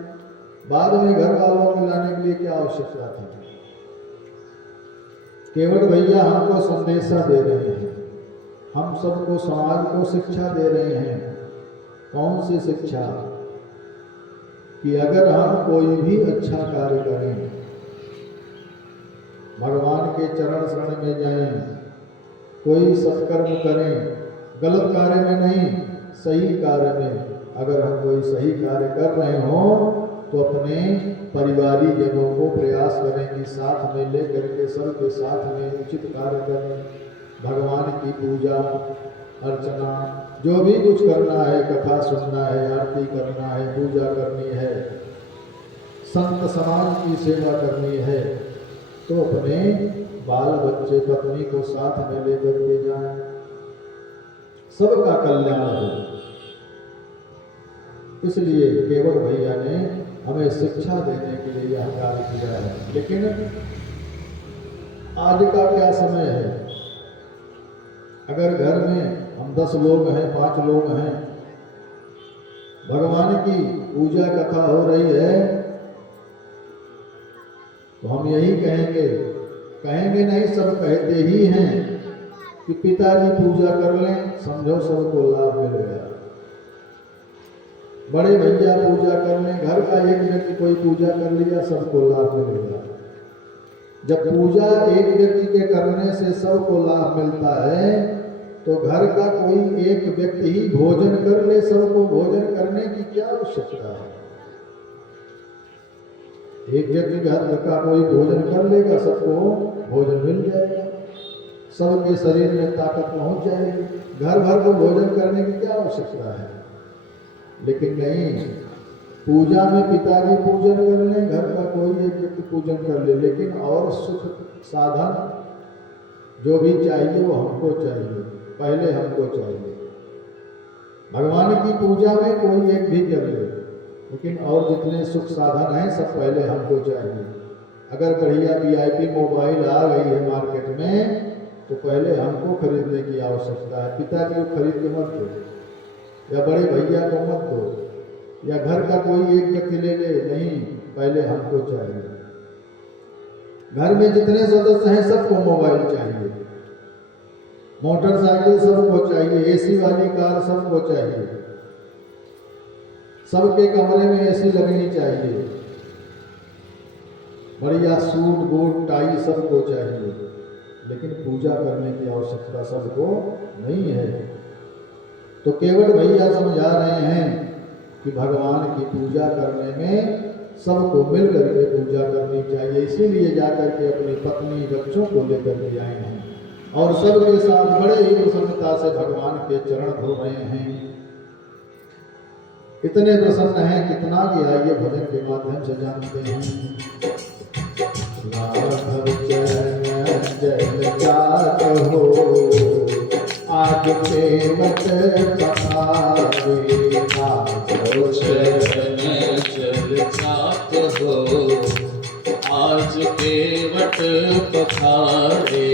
बाद में घर वालों को लाने के लिए क्या आवश्यकता थी। केवट भैया हमको संदेशा दे रहे हैं हम सबको समाज को शिक्षा दे रहे हैं। कौन सी शिक्षा? कि अगर हम कोई भी अच्छा कार्य करें, भगवान के चरण शरण में जाएं, कोई सत्कर्म करें, गलत कार्य में नहीं, सही कार्य में अगर हम कोई सही कार्य कर रहे हों तो अपने परिवारी जनों को प्रयास करें कि साथ में ले करके सबके साथ में उचित कार्य करें। भगवान की पूजा अर्चना जो भी कुछ करना है, कथा सुनना है, आरती करना है, पूजा करनी है, संत समाज की सेवा करनी है, तो अपने बाल बच्चे पत्नी को साथ में लेकर के जाएं, सबका कल्याण हो। इसलिए केवट भैया ने हमें शिक्षा देने के लिए यह कार्य किया है। लेकिन आज का क्या समय है? अगर घर में हम 10 लोग हैं, 5 लोग हैं, भगवान की पूजा कथा हो रही है, तो हम यही कहेंगे नहीं, सब कहते ही हैं कि पिताजी पूजा कर लें, समझो सबको लाभ मिल गया। बड़े भैया पूजा कर लें, घर का एक व्यक्ति कोई पूजा कर लिया, सबको लाभ मिल गया। जब पूजा एक व्यक्ति के करने से सबको लाभ मिलता है, तो घर का कोई एक व्यक्ति ही भोजन कर ले, सबको भोजन करने की क्या आवश्यकता है? एक व्यक्ति घर का कोई भोजन कर लेगा, सबको भोजन मिल जाएगा, सबके शरीर में ताकत पहुंच जाएगी। घर भर को भोजन करने की क्या आवश्यकता है? लेकिन नहीं, पूजा में पिताजी पूजन कर लें, घर का कोई एक व्यक्ति पूजन कर ले, लेकिन और सुख साधन जो भी चाहिए वो हमको चाहिए, पहले हमको चाहिए। भगवान की पूजा में कोई एक भी कर ले, लेकिन और जितने सुख साधन हैं सब पहले हमको चाहिए। अगर बढ़िया VIP मोबाइल आ गई है मार्केट में, तो पहले हमको खरीदने की आवश्यकता है। पिताजी को खरीद के मत दो, या बड़े भैया को मत दो, या घर का कोई एक व्यक्ति ले ले, नहीं, पहले हमको चाहिए। घर में जितने सदस्य हैं सबको मोबाइल चाहिए, मोटरसाइकिल सबको चाहिए, AC वाली कार सबको चाहिए, सबके कमरे में AC लगनी चाहिए, बढ़िया सूट बूट टाई सबको चाहिए। लेकिन पूजा करने की आवश्यकता सबको नहीं है। तो केवट भैया समझा रहे हैं कि भगवान की पूजा करने में सबको मिल करके पूजा करनी चाहिए। इसीलिए जाकर के अपनी पत्नी बच्चों को लेकर के आए हैं और सबके साथ बड़े ही प्रसन्नता से भगवान के चरण धो रहे हैं। इतने प्रसन्न हैं कितना कि आइए भजन के माध्यम से जानते हैं। राघव चरण जल जात हो, आज केवट पखारे, राघव चरण जल जात हो, आज केवट पखारे।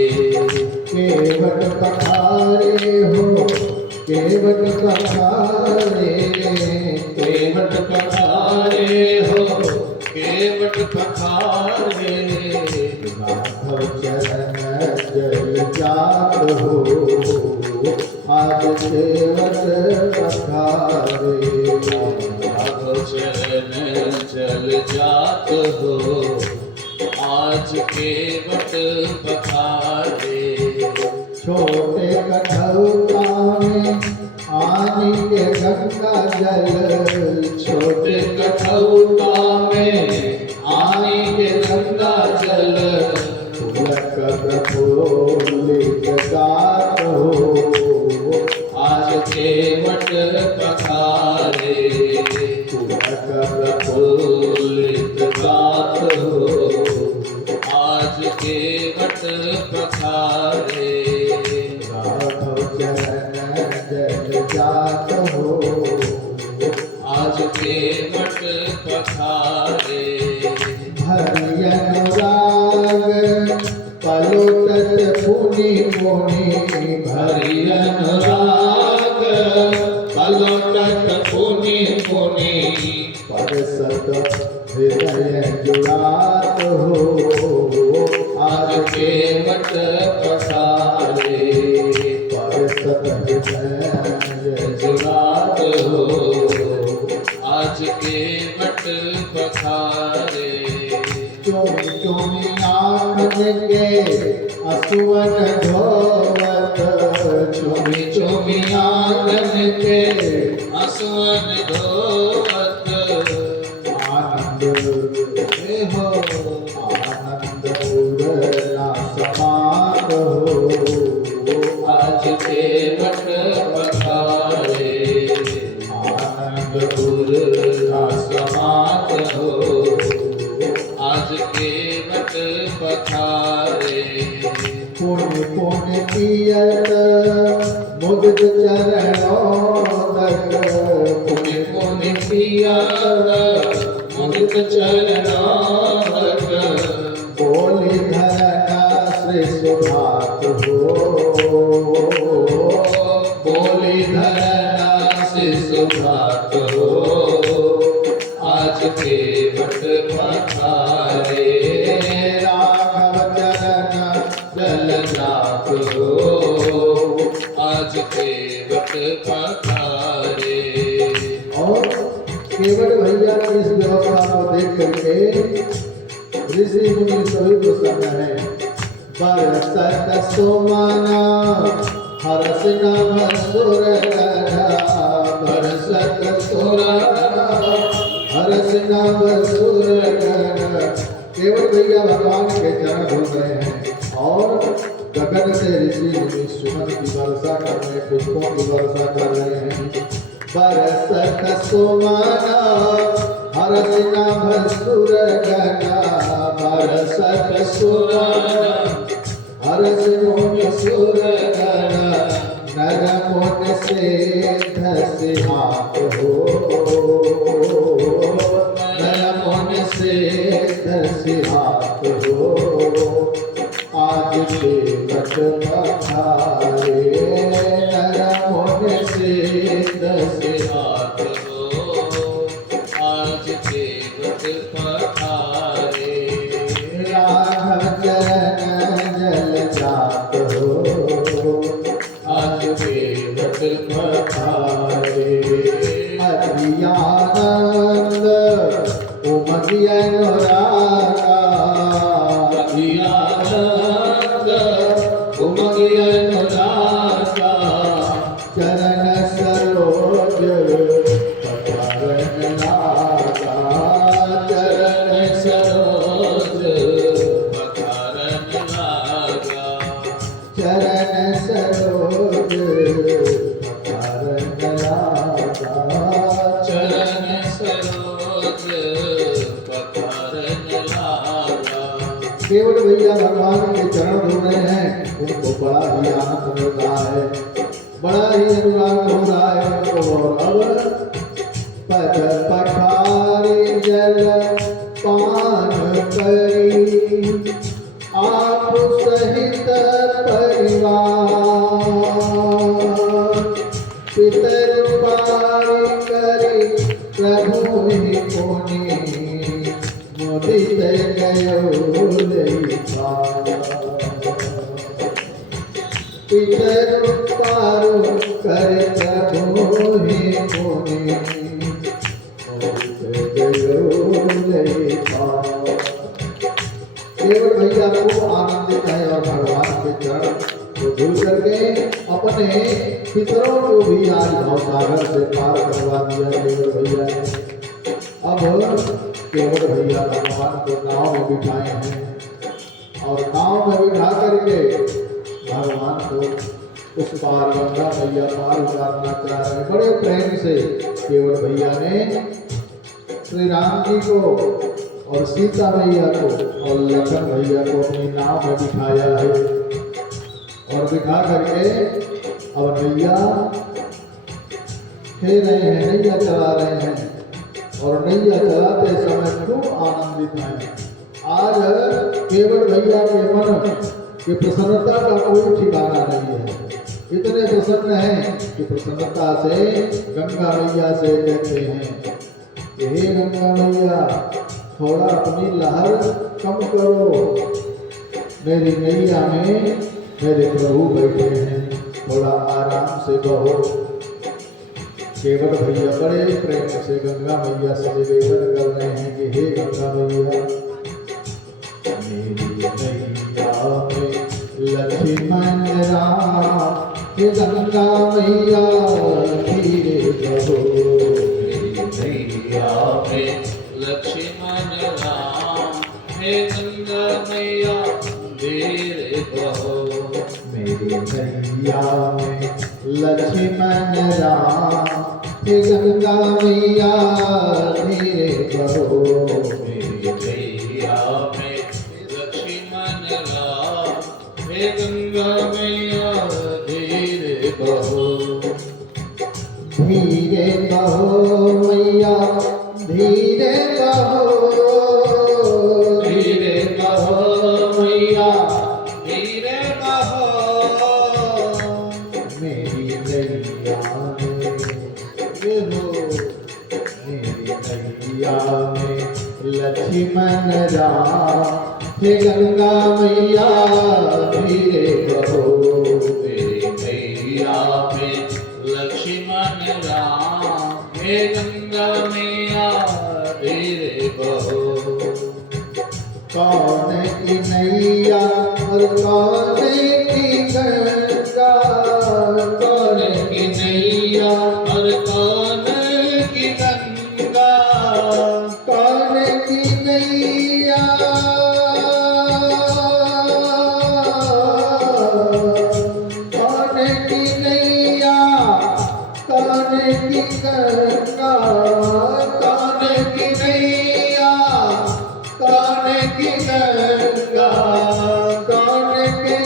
केवट पखारे हो, केवट पखारे, केवट पखारे हो, केवट पखारे। राघव चरण जल जात हो, आज केवट पखारे। राघव चरण जल जात हो, आज केवट पखारे। छोटे कठौता में आनी के गंगा जल, छोटे कठौता में आनी के गंगा जल। पुलक प्रफुल्लित गात हो, आज केवट पखारे। पुलक प्रफुल्लित गात हो, आज केवट पखारे। राघव चरण जल जात हो, आज केवट पखारे। हरि अनुराग पलोटत पुनि पुनि, हरि अनुराग पलोटत पुनि पुनि। परसत हृदय जुड़ात हो, आज केवट पखारे। परसत जुरात हो आज के वट पखारे चोमी चोमी आँख के असुवन धोवत चोमी चोमी आंगन के आंसुअन धोवत आनंद हे हो आनंद पूरना समात हो आज के वट पखारे आनंदपुर का समात हो आज के वट पखारे पुण्य पुण्य पियत मुग्ध चरणों तक पुण्य पुण्य पिया मुदित चरणारक बोली धरना श्री सुभात हो बोली धरना से सुभात हो आज के वट पखारे राघव चरण जल जात हो आज के वट पखारे और केवल भैया की इस व्यवस्था को देख करके ऋषि मुनि सभी प्रसन्न है। बरसत सोमना हर्ष नभ सुर बरसत सोरा हर्ष नभ सुर केवल भैया भगवान के चरण धो रहे हैं और गगन से ऋषि मुनि सुमन की वर्षा कर रहे हैं, पुष्पों की वर्षा कर रहे हैं। बरसत सोमना हर्ष नभ सुर बरसत सुरा हर्ष मुनि सुर नर मुन से धस हाथ हो नर मुन से धस हाथ हो आज के वट पखारे नर मुन से धस हाथ हो आज के वट पखारे राघव चरण जल जात हो आज के वट पखारे अतियानंद उमगी अनुरागा अभियानंद उमगी अनुरागा चरण सरोज पठारन लागा चरण सरोज पखारन लागा चरण सरोज पठारन लागा चरण सरोज पखारन लागा केवल भैया भगवान के चरण धो रहे हैं, उनको बड़ा ही आनंद मिल रहा है, बड़ा ही अनुराग हो रहा है उनको। और अब पद पठारी जल पान करी आप सहित परिवार पितर पारी करी प्रभु ही पुनि मुदित गयो लई पाया पितर पारो कर प्रभु ही पुनि मुदित गयो लई पाया। केवल भैया को आनंदित है और भगवान के चरण को धुल करके अपने पितरों को भी आज भवसागर से पार करवा दिया केवल भैया ने। अब केवल भैया भगवान को नाव में बिठाए हैं और नाव में बिठा करके भगवान को उस पार गंगा मैया पार उतारना चाह रहे हैं। बड़े प्रेम से केवल भैया ने श्री राम जी को और सीता मैया को और लखन भैया को अपनी नाव में बिठाया है और बिठा करके अब नैया खेल रहे हैं, नैया चला रहे हैं और नैया चलाते समय खूब आनंदित हैं। आज केवल भैया के मन की प्रसन्नता का कोई ठिकाना नहीं है, इतने प्रसन्न हैं कि प्रसन्नता से गंगा मैया से कहते हैं कि हे गंगा मैया थोड़ा अपनी लहर कम करो, मेरी नैया में मेरे प्रभु बैठे हैं। थोड़ा आराम से बहो। केवट भैया बड़े प्रेम से गंगा मैया से निवेदन कर रहे हैं कि हे गंगा मैया, मेरी मैया में लक्ष्मण राम, हे गंगा मैया धीरे बहो। मेरी मैया में लक्ष्मण राम, हे गंगा मैया धीरे बहो। मेरी मैया में लक्ष्मण राम, हे गंगा मैया धीरे बहो। मेरी मैया में लक्ष्मण राम, हे गंगा मैया धीरे बहो। धीरे बहो मैया धीरे बहो, धीरे बहो मैया धीरे बहो। मेरी नैया में ये हो, मेरी नैया में लक्ष्मण राम, हे गंगा मैया धीरे बहो। मेरी मैया में लक्ष्मण राम, हे गंगा मैया धीरे बहो। कौन की नैया और कौन की गंगा, कौन की नैया और कौन की गंगा, कौन की नैया, कौन की नैया, कौन की गंगा, कौन की नैया, कौन की गंगा, कौन के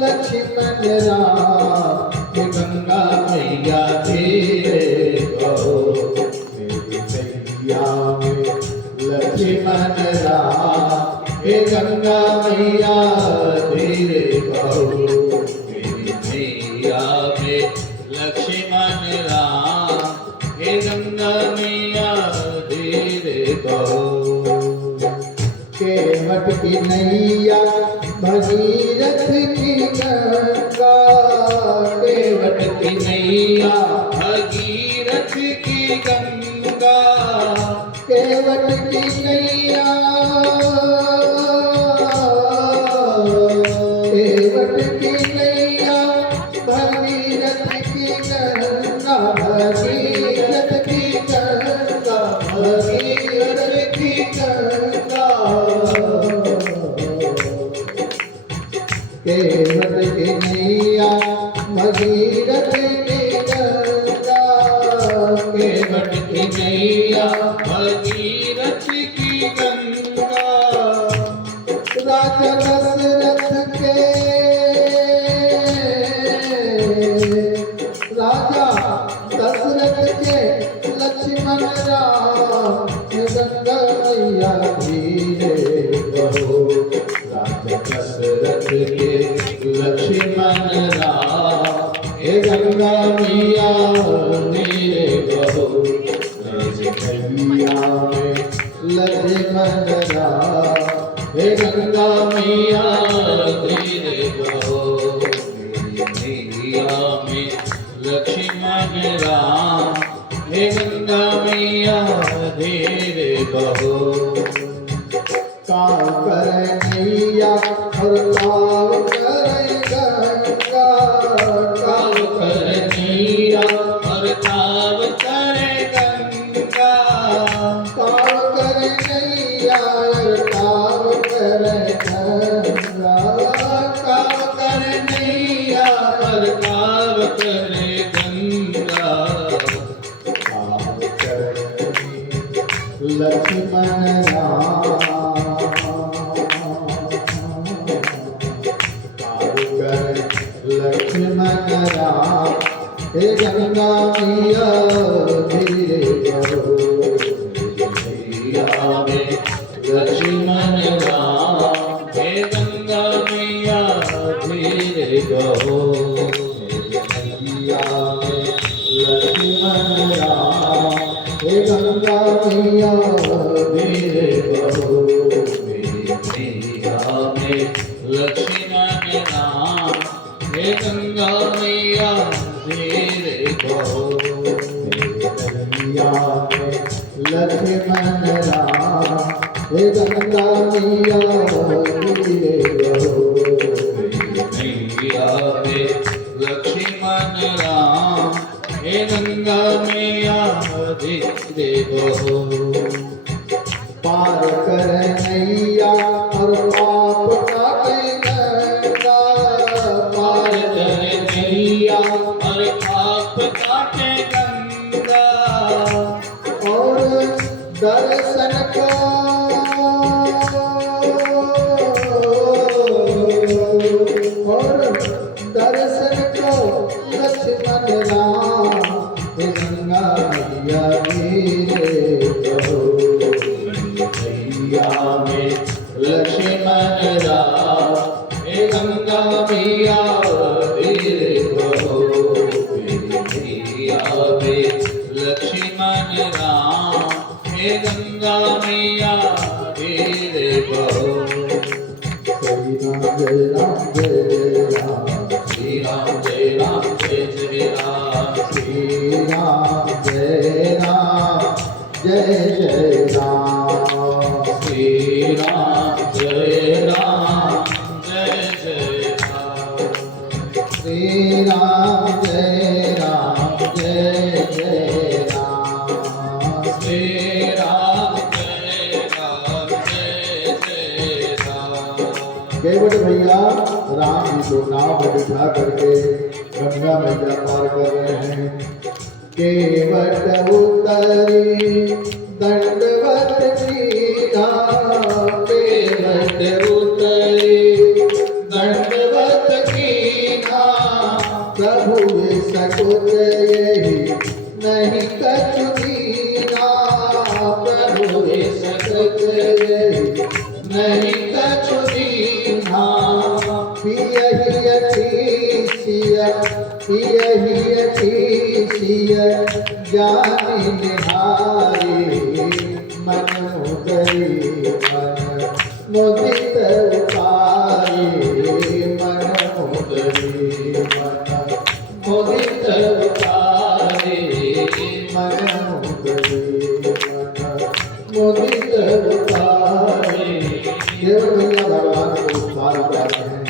लक्ष्मण राम, हे गंगा मैया धीरे बहो। मेरी नैया में लक्ष्मण राम, हे गंगा मैया धीरे बहो। मेरी मैया में लक्ष्मण राम, हे गंगा मैया धीरे बहो। केवट की नैया भगीरथ की गंगा, केवट की नैया भगीरथ की गंगा, केवट की नैया, केवट की नैया भगीरथ की गंगा, भगीरथ की गंगा, भगीरथ की गंगा। केवट की नैया भगीरथ की गंगा, केवट की नैया भगीरथ की गंगा। राजा दशरथ के, राजा दशरथ के लक्ष्मण राम, हे गंगा मैया धीरे बहो। राजा दशरथ के लक्ष्मण राम, हे गंगा मैया धीरे बहो। मेरी मैया में लक्ष्मण राम, हे गंगा मैया धीरे बहो। मेरी मैया में लक्ष्मण राम, हे गंगा मैया धीरे बहो। काव कर नैया और काव कर गंगा, काव कर नैया और काव कर गंगा, काव कर नैया और काव कर गंगा, काव कर नैया और काव कर गंगा। काव कर लक्ष्मण राम, काव कर लक्ष्मण राम, हे गंगा मैया धीरे बहो। मैया में लक्ष्मण राम, हे गंगा मैया धीरे बहो। मैया में लक्ष्मण राम, हे गंगा मैया धीरे बहो। मैया में लक्ष्मण राम, हे गंगा मैया मन राम हे गंगा मैया धीरे बहो मैया रे लक्ष्मण राम हे गंगा मैया धीरे बहो पार कर नैया और पाप काटे गंगा पार कर नैया और पाप काटे गंगा और दर्शन को और दर्शन को लक्ष्मण राम हे गंगा मैया मेरे बहो मैया में लक्ष्मण राम हे गंगा मैया धीरे बहो मैया में लक्ष्मण राम हे गंगा मैया धीरे बहो श्री राम जय राम जय राम श्री राम जय राम जय जय राम श्री राम जय राम जय जय राम श्री राम जय राम जय जय राम श्री राम जय राम जय जय राम श्री राम जय राम जय जय राम केवट भैया राम जी को नाव में बिठा करके गंगा मैया पार कर रहे हैं। केवट उतरी दंडवत कीना केवट उतरी दंडवत कीना प्रभु सकुत यही नहीं कछु दीना प्रभु सकुत यही नहीं कछु दीना पियहि अठीसिया जानि निहारी मन मुदरी मन मुदित उतारी मन मुदरी मन मुदित उतारी मन मुदरी मन मुदित उतारी। केवल भैया भगवान को पार उतारते हैं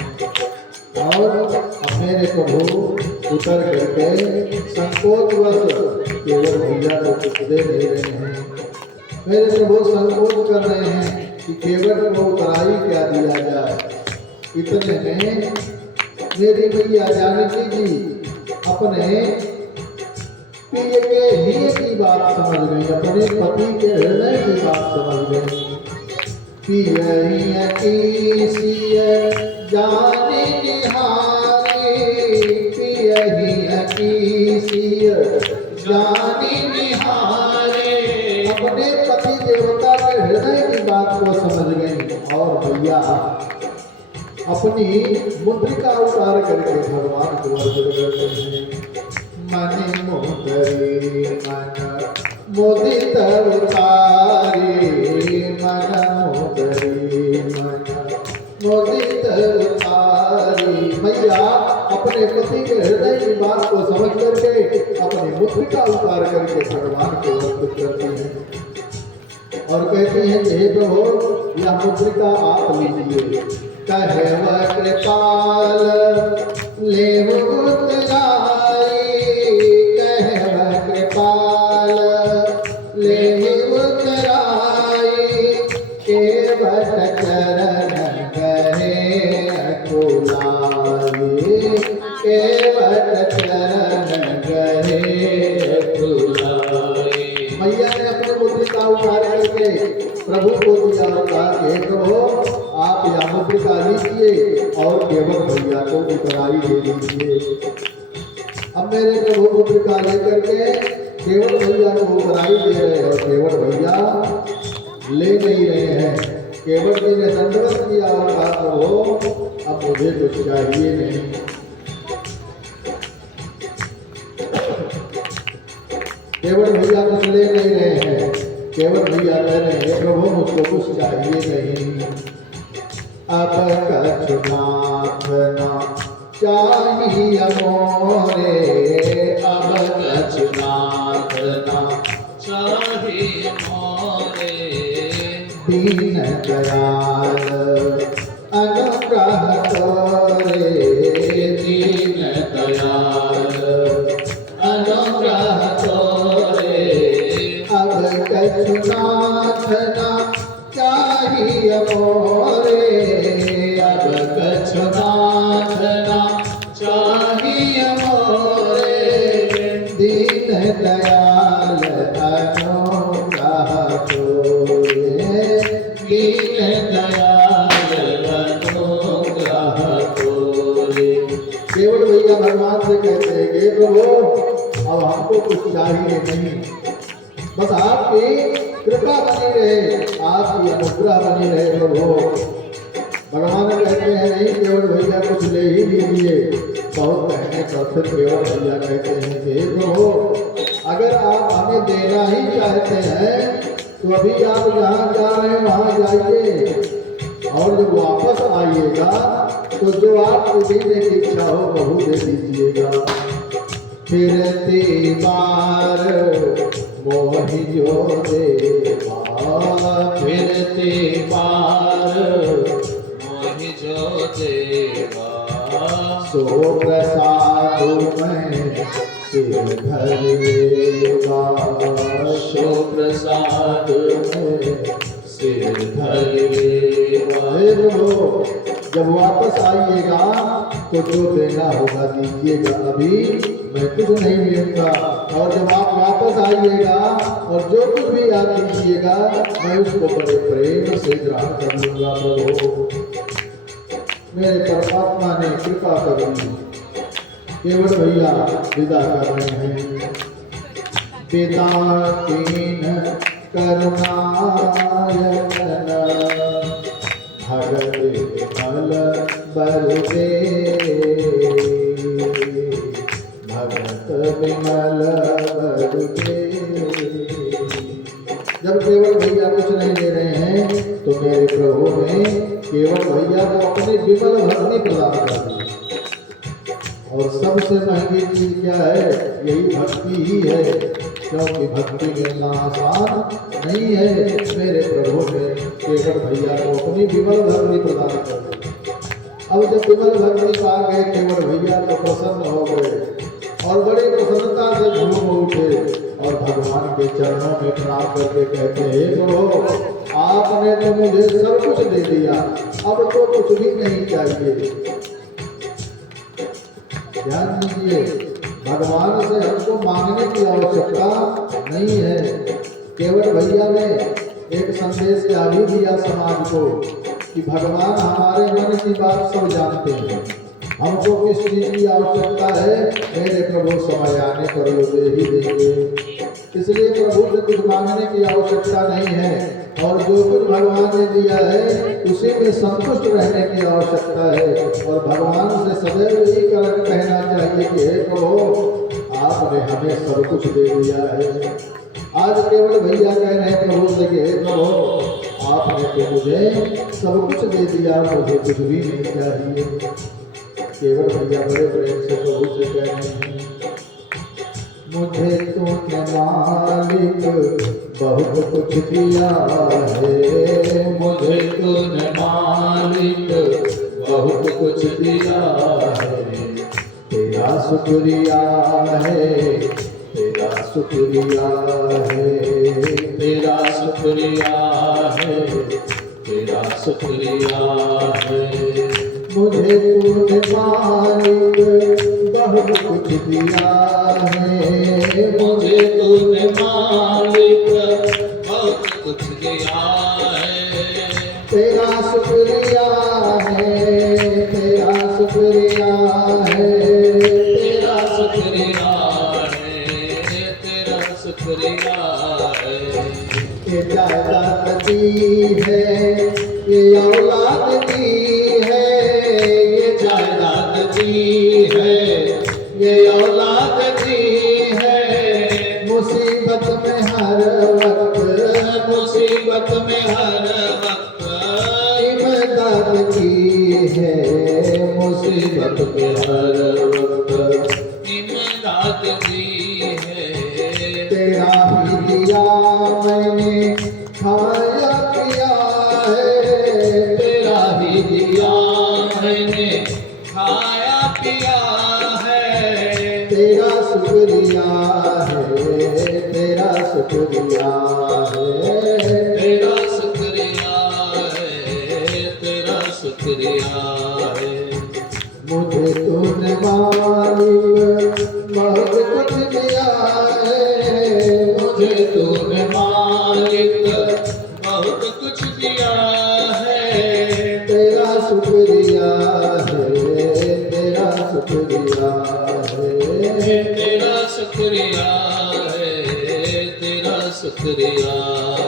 और अब मेरे प्रभु उतर करके संकोचवश केवल भैया को कुछ दे नहीं रहे हैं। मेरे प्रभु संकोच कर रहे हैं कि केवल को उतराई क्या दिया जाए। इतने में मेरी भैया जानकी जी अपने प्रिय के हिय की बात समझ गई, अपने पति के हृदय की बात समझ गई। पियहि अठीसिया जानि निहारी पियहि अठीसिया जानि निहारे अपने पति देवता के हृदय की बात को समझ गई और भैया अपनी मुद्रिका उतार करके भगवान को अर्पित करते हैं। मन मुदरी मन मुदित उतारी मन मुदरी मन मुदित उतारी। मैया अपने पति के हृदय की बात को समझ करके अपनी मुद्रिका उतार करके भगवान को अर्पित करती हैं और कहती हैं हे प्रभु यह मुद्रिका आप लीजिए। कहव कृपाल लेव उतराई कहव कृपाल लेव उतराई केवट चरण गहे अकुलाई केवट चरण गहे अकुलाई। मैया ने अपने मुद्रिका उतार करके प्रभु को दिया और कहा कि हे प्रभु आप यह मुद्रिका लीजिए और केवल भैया को उतराई दे दीजिए। अब मेरे प्रभु मुद्रिका लेकर के केवल भैया को उतराई दे रहे हैं और केवल भैया ले नहीं रहे हैं। केवल जी ने दंडवत किया और कहा प्रभु अब मुझे कुछ चाहिए नहीं। केवल भैया कुछ ले नहीं रहे हैं। केवल भैया कह रहे हैं प्रभु मुझको कुछ चाहिए नहीं। अब कछुनाथ ना चाहिए मोरे अब कछुनाथ ना चाहिए मोरे दीन दयाल अनुग्रह तोरे दीन दयाल अनुग्रह तोरे अब कछु नाथ ना चाहिए मोरे अब कछु नाथ ना चाहिए मोरे दीन दयाल अनुग्रह तोरे दीन दयाल अनुग्रह तोरे केवल भैया भगवान से कहते हैं कि प्रभु अब हमको कुछ चाहिए नहीं, बस आपकी कृपा बनी रहे, आपकी अनुग्रह बनी रहे प्रभु। भगवान कहते हैं नहीं केवल भैया कुछ ले ही लीजिए, बहुत कहने पर फिर केवल भैया कहते हैं कि प्रभु अगर आप हमें देना ही चाहते हैं तो अभी आप जहाँ जा रहे हैं वहाँ जाइए, और जब वापस आइएगा तो जो आपको देने की इच्छा हो प्रभु दे दीजिएगा। फिरती बार मोहि जो देवा फिरते पार मोहि जो देवा सो प्रसाद में सिर धरेगा शो प्रसाद में सिर धरेगा हे प्रभु जब वापस आइएगा तो जो देना होगा दीजिएगा, अभी मैं कुछ नहीं लूंगा, और जब आप वापस आइएगा और जो कुछ भी आप दीजिएगा मैं उसको बड़े प्रेम से ग्रहण कर लूंगा। प्रभु मेरे परमात्मा ने कृपा कर दी। केवल भैया विदा कर रहे हैं। पिता कीन करुणायन भगत विमल बरदे भगत विमल बरदे। जब केवल भैया कुछ नहीं दे रहे हैं तो मेरे प्रभु ने केवल भैया को अपनी विमल भक्ति प्रदान कर दी। और सबसे महंगी चीज क्या है? यही भक्ति ही है, क्योंकि भक्ति मिलना आसान नहीं है। मेरे प्रभु ने केवल भैया को अपनी विमल भक्ति प्रदान कर दी। अब जब विमल भक्ति पा गए केवल भैया तो प्रसन्न हो गए और बड़ी प्रसन्नता से झूम उठे और भगवान के चरणों में प्रणाम करके कहते हैं, हे प्रभु आपने तो मुझे सब कुछ दे दिया, अब तो कुछ भी नहीं चाहिए। ध्यान दीजिए, भगवान से हमको मांगने की आवश्यकता नहीं है। केवल भैया ने एक संदेश या भी दिया समाज को कि भगवान हमारे मन की बात सब जानते हैं, हमको किस चीज की आवश्यकता है मेरे प्रभु समय आने पर वो दे ही देंगे। इसलिए प्रभु से कुछ मांगने की आवश्यकता नहीं है, और जो कुछ भगवान ने दिया है उसी में संतुष्ट रहने की आवश्यकता है। और भगवान से सदैव यही कहना चाहिए कि हे प्रभु आपने हमें सब कुछ दे दिया है। आज केवल भैया कह रहे हैं प्रभु से कि हे प्रभु आपने तो मुझे सब कुछ दे दिया, मुझे कुछ भी नहीं चाहिए। केवल भैया बड़े प्रेम से प्रभु से कह रहे हैं, मुझे तूने मालिक बहुत कुछ दिया है, मुझे तूने मालिक बहुत कुछ दिया है। तेरा शुक्रिया है, तेरा शुक्रिया है, तेरा शुक्रिया है, तेरा शुक्रिया है। मुझे तूने मालिक बहुत कुछ दिया है, मुझे तूने मालिक बहुत कुछ दिया है। तेरा शुक्रिया है, तेरा शुक्रिया है, तेरा शुक्रिया है, तेरा शुक्रिया है। ये जायदाद दी है, ये औलाद दी है, ये जायदाद दी है, ये औलाद दी है। मुसीबत में हर वक्त, मुसीबत में हर वक्त इमदाद की है, मुसीबत में हर वक्त इमदाद दी है। तेरा ही दिया मैंने खाया पिया तेरा शुक्रिया है, तेरा शुक्रिया है, तेरा शुक्रिया है, तेरा शुक्रिया है। मुझे तूने मालिक बहुत कुछ दिया है, मुझे तूने मालिक बहुत कुछ दिया है। तेरा शुक्रिया है, तेरा शुक्रिया है, तेरा शुक्रिया है, तेरा शुक्रिया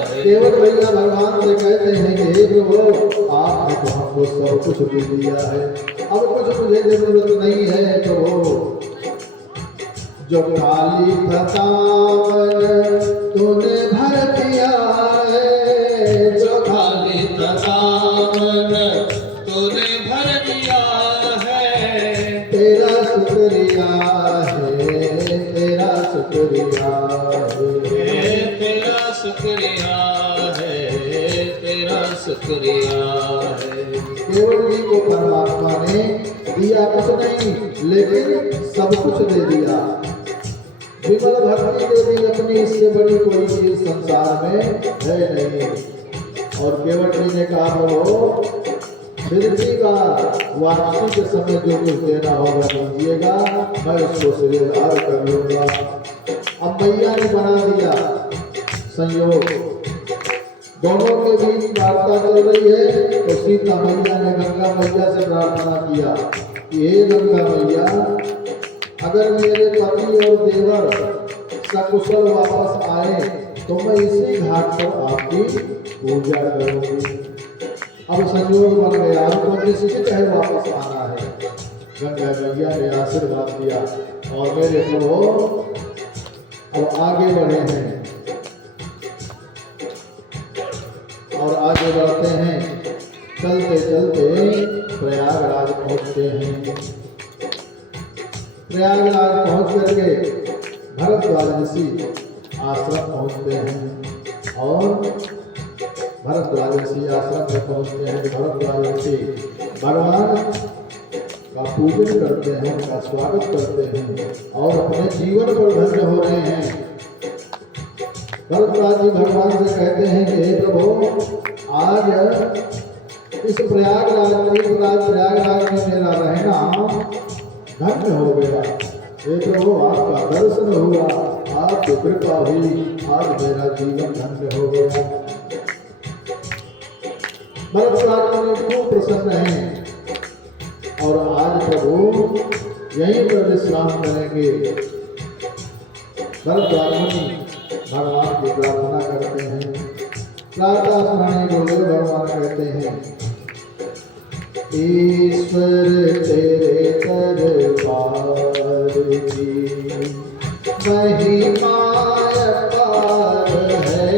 है। केवल भैया भगवान से कहते हैं कि हे प्रभु आपने तो हमको सब कुछ दे दिया है, अब कुछ मुझे जरूरत नहीं है प्रभु। जो खाली था दामन तूने भर दिया है, जो खाली दामन तूने भर दिया है। तेरा शुक्रिया है, तेरा शुक्रिया है, तेरा शुक्रिया है, तेरा शुक्रिया है। केवल जी को परमात्मा ने दिया कुछ नहीं लेकिन सब कुछ दे दिया। विमल भक्ति दे दी अपनी, इससे बड़ी कोई चीज संसार में है नहीं। और केवट जी ने कहा बोलो फिर का वापसी के समय जो कुछ देना होगा दीजिएगा, मैं उसको श्रेयदार कर लूंगा। अब मैया ने बना दिया संयोग, दोनों के बीच वार्ता चल रही है। तो सीता मैया ने गंगा मैया से प्रार्थना किया कि हे गंगा मैया, अगर मेरे पति और देवर सकुशल वापस आए तो मैं इसी घाट पर आपकी पूजा करूंगी। अब संयोग बन गया, हमको निश्चित है वापस आना है। गंगा मैया ने आशीर्वाद दिया और मेरे प्रभु अब आगे बढ़े हैं और आगे बढ़ते हैं। चलते चलते प्रयागराज पहुंचते हैं। प्रयागराज पहुंच करके भरद्वाज ऋषि आश्रम पहुंचते हैं और भरद्वाज ऋषि आश्रम में पहुंचते हैं। भरद्वाज ऋषि भगवान का पूजन करते हैं, उनका स्वागत करते हैं और अपने जीवन पर धन्य हो रहे हैं। भरद्वाज जी भगवान से कहते हैं कि हे प्रभु, आज इस प्रयागराज में मेरा रहना धन्य हो गया। हे प्रभु, आपका दर्शन हुआ, आपकी कृपा हुई, आज मेरा जीवन धन्य हो गया। भरद्वाज जी खूब प्रसन्न हैं और आज प्रभु यहीं पर विश्राम करेंगे। भरद्वाज मुनि भगवान की प्रार्थना करते हैं। प्रातः स्मरण बोले भगवान कहते हैं, ईश्वर तेरे दरबार की महिमा अपार है।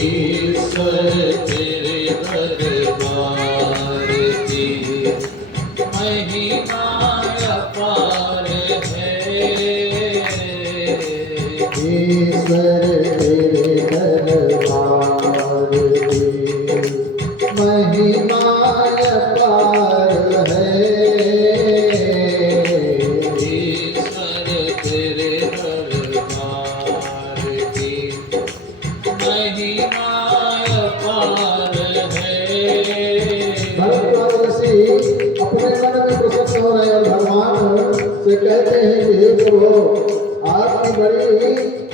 ईश्वर तेरे दरबार की महिमा अपार है। ईश्वर तेरे दरबार की महिमा अपार है। ईश्वर तेरे दरबार की महिमा अपार है। भरद्वाज ऋषि अपने मन में प्रसन्न हो रहे और भगवान से कहते हैं कि हे प्रभु, आपकी बड़ी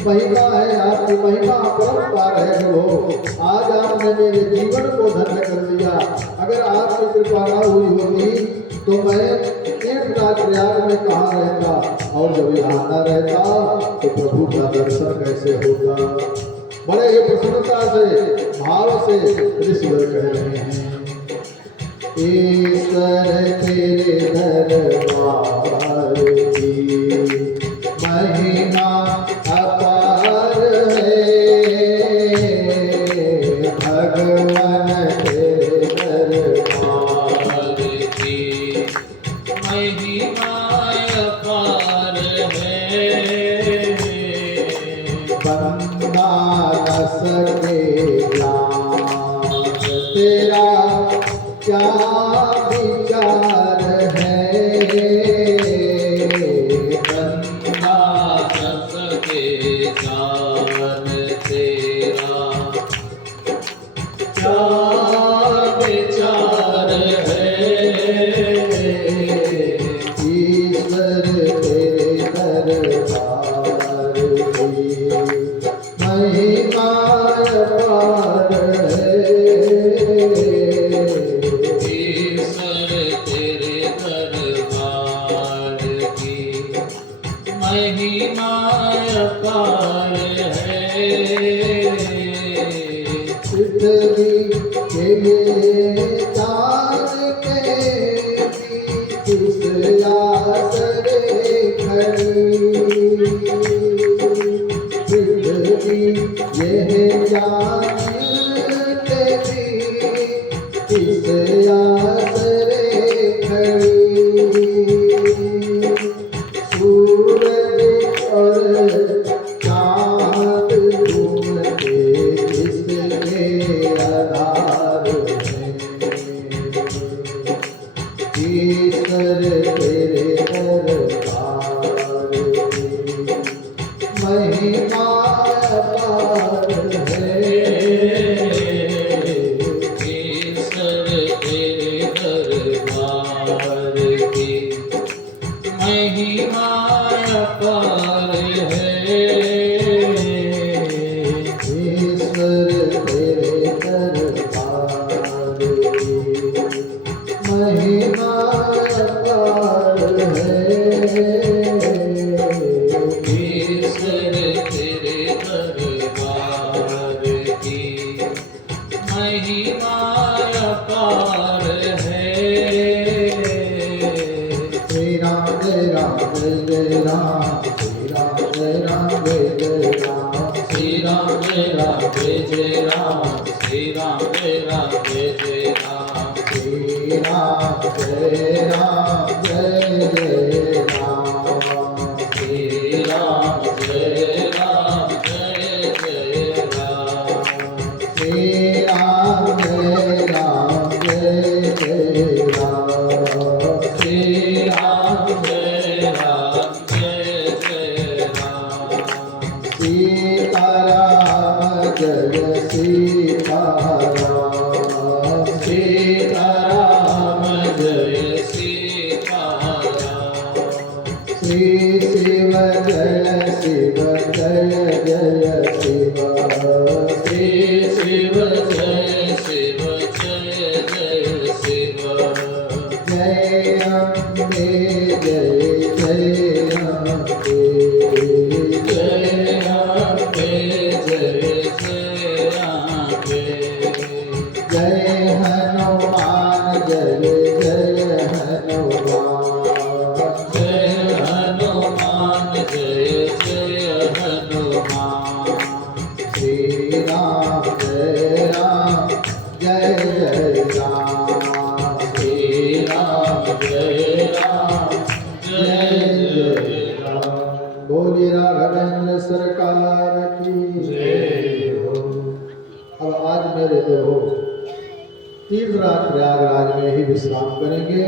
महिमा है, आपकी महिमा अपरंपार है प्रभु। आज आपने मेरे जीवन को धन्य कर दिया। अगर आपकी कृपा न हुई होती तो मैं तीर्थराज प्रयाग में कहाँ रहता, और जब यहाँ न रहता तो प्रभु का दर्शन कैसे होता। बड़े ही प्रसन्नता से भाव से ऋषिवर कह रहे हैं, ईश्वर तेरे दरबार की महिमा अपार है। भगवान तेरे दरबार की महिमा अपार है। बंदा न सके जान तेरा क्या विचार है। महिमा अपार है। पृथ्वी के चाँद के किस आसरे खड़ी, पृथ्वी यह जानते भी किस आसरे खड़ी, सूरज और चाँद घूमते किसके आधार में, ईश्वर तेरे दरबार की महिमा अपार है। ईश्वर तेरे दरबार की महिमा अपार है। ईश्वर तेरे दरबार की महिमा अपार है। ईश्वर तेरे दरबार की महिमा अपार है। श्री राम जय राम जय जय राम, श्री राम जय राम जय जय राम, श्री राम जय राम जय जय राम, श्री राम जय राम जय जय राम, श्री राम जय राम जय जय राम, श्री राम जय राम जय जय राम, श्री राम जय राम जय जय राम, श्री राम जय राम जय जय राम, सीताराम जय सीताराम, सीताराम जय सीताराम, श्री शिव जय शिव जय जय शिव, श्री शिव जय शिव जय जय शिव, जय अम्बे जय जय अम्बे, जय अम्बे जय जय अम्बे, जय हनुमान जय जय हनुमान, जय हनुमान जय जय हनुमान, श्री राम जय राम जय जय राम, श्री राम जय राम जय जय राम। बोलिए राघवेंद्र सरकार की जय हो। अब आज मेरे प्रभु तीर्थराज प्रयागराज में ही विश्राम करेंगे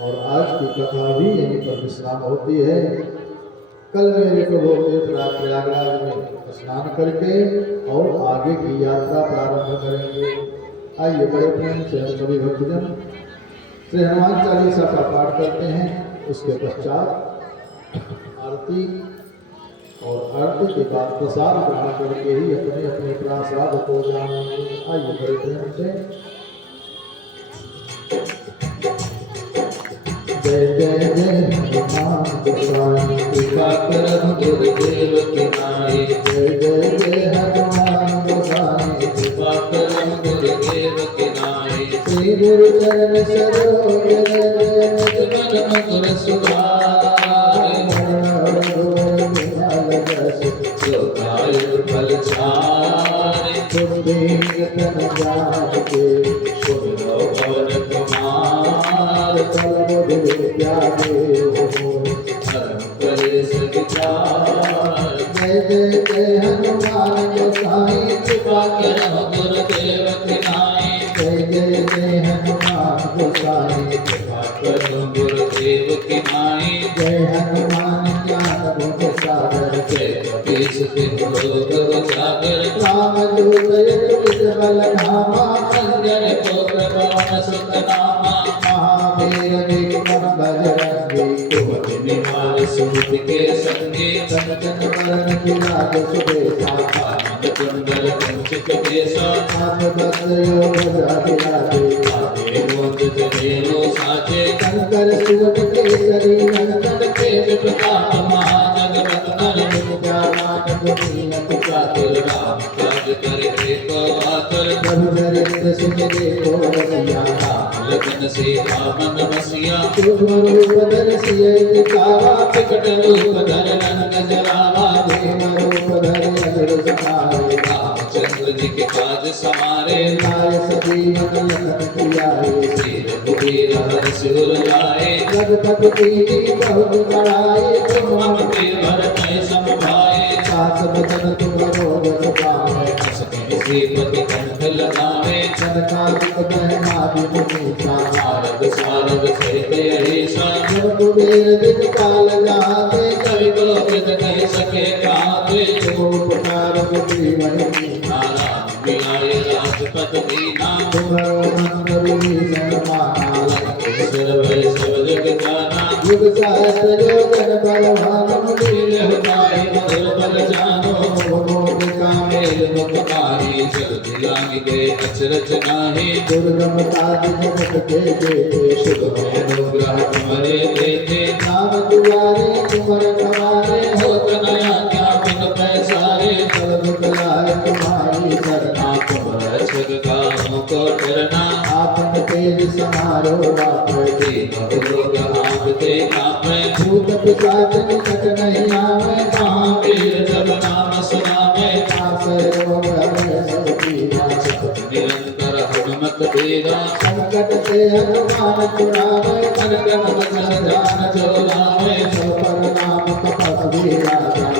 और आज की कथा भी यहीं पर विश्राम होती है। कल मेरे प्रभु तीर्थराज प्रयागराज में स्नान करके और आगे की यात्रा प्रारंभ करेंगे। आइए बड़े प्रेम से हम सभी भक्तजन श्री हनुमान चालीसा का पाठ करते हैं, उसके पश्चात आरती और आरती के बाद प्रसाद ग्रहण करके ही अपने अपने प्रासाद को जाएंगे। आइए बड़े प्रेम से जय जय जय हनुमान गोसाई, कृपा करहु गुरुदेव की नाई, जय जय जय हनुमान गोसाई, कृपा करहु गुरुदेव की नाई, श्री गुरु चरण सरोज रज मन मधुर सुधारि, जो गाय फल छारि, तन जान के सुमिरो पवन कुमार, विद्या देव धर्म कलेश विचार, जय जय जय हनुमान गोसाई, कृपा करहु गुरुदेव की नाई, जय जय जय हनुमान गोसाई, कृपा करहु गुरुदेव की नाई, जय हनुमान ज्ञान गुण सागर, जय कपीश तिहुँ लोक उजागर, रामदूत यदुकुल बल धामा, अंजन पुत्र पवन सुत नामा, महावीर विक्रम बजरंगी, कुमति निवार सुमति के संगी, कंचन वरण विराज सुबेसा, कानन कुंडल कुंचित केसा, हाथ वज्र योग विराजे, आगे मोद जनेऊ साजे, शंकर सुवन केसरी नंदन तेज प्रताप महाजग देखो रसिया लगन सीता मन बसिया सूक्ष्म रूप धरसिए दिखावा विकट रूप धर नंद जरावा भीम रूप धरि अजर सहारे रामचंद्र जी के काज समारे लाय सजीवन लखन कियाए श्री रघुवीर हर सिर लाए रघुपति कीनी बहुत बड़ाई तुम मम पे भरत सम भाए सास बदन तुम रोग सुखाए श्रीपति कंठ लगावे जनकादिक बहनादि मुनीसा नारद सारद सहित अहिसा जब कुबेर दिन काल जाते कवि कोकिल कह सके काते तुम उपकार बुद्धि महि नारायण मिलाए राजपद दीना तुम्हारो मंगल माना सिर भय सब जग जाना युग सहस्र योजन बलवान लील हुताई मधुर बल जानो मोह कामेल मुखकारी जल दिलांग गए अचरज नाही दुर्गम काज जगत के देते शुभ अनुग्रह तुम्हारे देते नाम दुआरे तुमर कमारे होत नया क्या बिन पैसारे फल दुखलाय तुम्हारी करना तुम रक्षक का हमको डरना आपन तेज समारो बाप तीनों लोग हाँकते कांपे भूत पिशाच निकट नहीं आवे महावीर जब नाम सुनावे आश्रय रोग हरे सब पीरा निरंतर हनुमत बेरा संकट से हनुमान छुड़ावे मन क्रम वचन जान जोलावे सब पर नाम तपस्वी राजा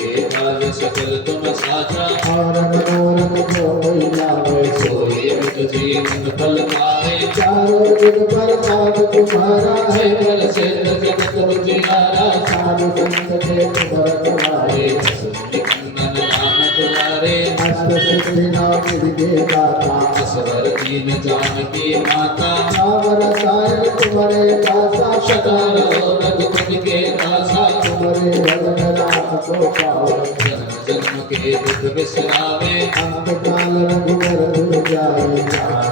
के काज सकल तुम साजा और मनोरथ जो कोई लावे सोई मित जीवन फल पावे चारों जुग पर ताज तुम्हारा है है फल से जगत उजियारा साधु संत के तुमर तुम्हारे निकंदन नाम तुम्हारे अष्ट सिद्धि नाम विदे दाता असवर दीन जानकी माता नाम रसायन तुम्हारे दासा शतार रघुपति के दासा तुम्हारे भजन राम को पाओ जन्म जन्म के दुख बिसरावे अंत काल रघुवर धुर जाए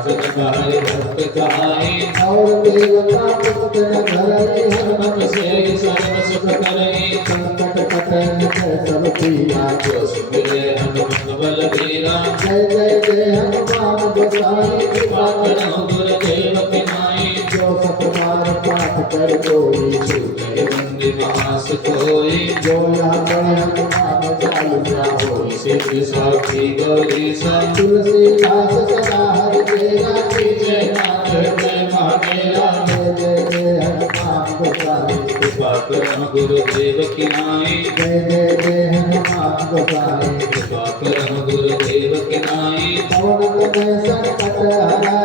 जन भाई भक्त कहाई और देवता पुत्र न धरे हनुमत से सर्व सुख करई संकट कटन सब पीरा जो सुमिरे हनुमत बल बीरा जय जय जय हनुमान गोसाई कृपा करो गुरुदेव के नाई जो सतबार पाठ कर कोई छूटे बंदी महासुख होई जो यहाँ पढ़े हनुमान चालीसा होई सिद्ध साखी गौरी सा तुलसीदास सदा हरि तेरा जय नाथ जय महादेवा जय जय जय हनुमान गोसाई कृपा करम गुरुदेव की नाई जय जय जय हनुमान गोसाई कृपा करम गुरुदेव की नाई पवन तनय संकट हरा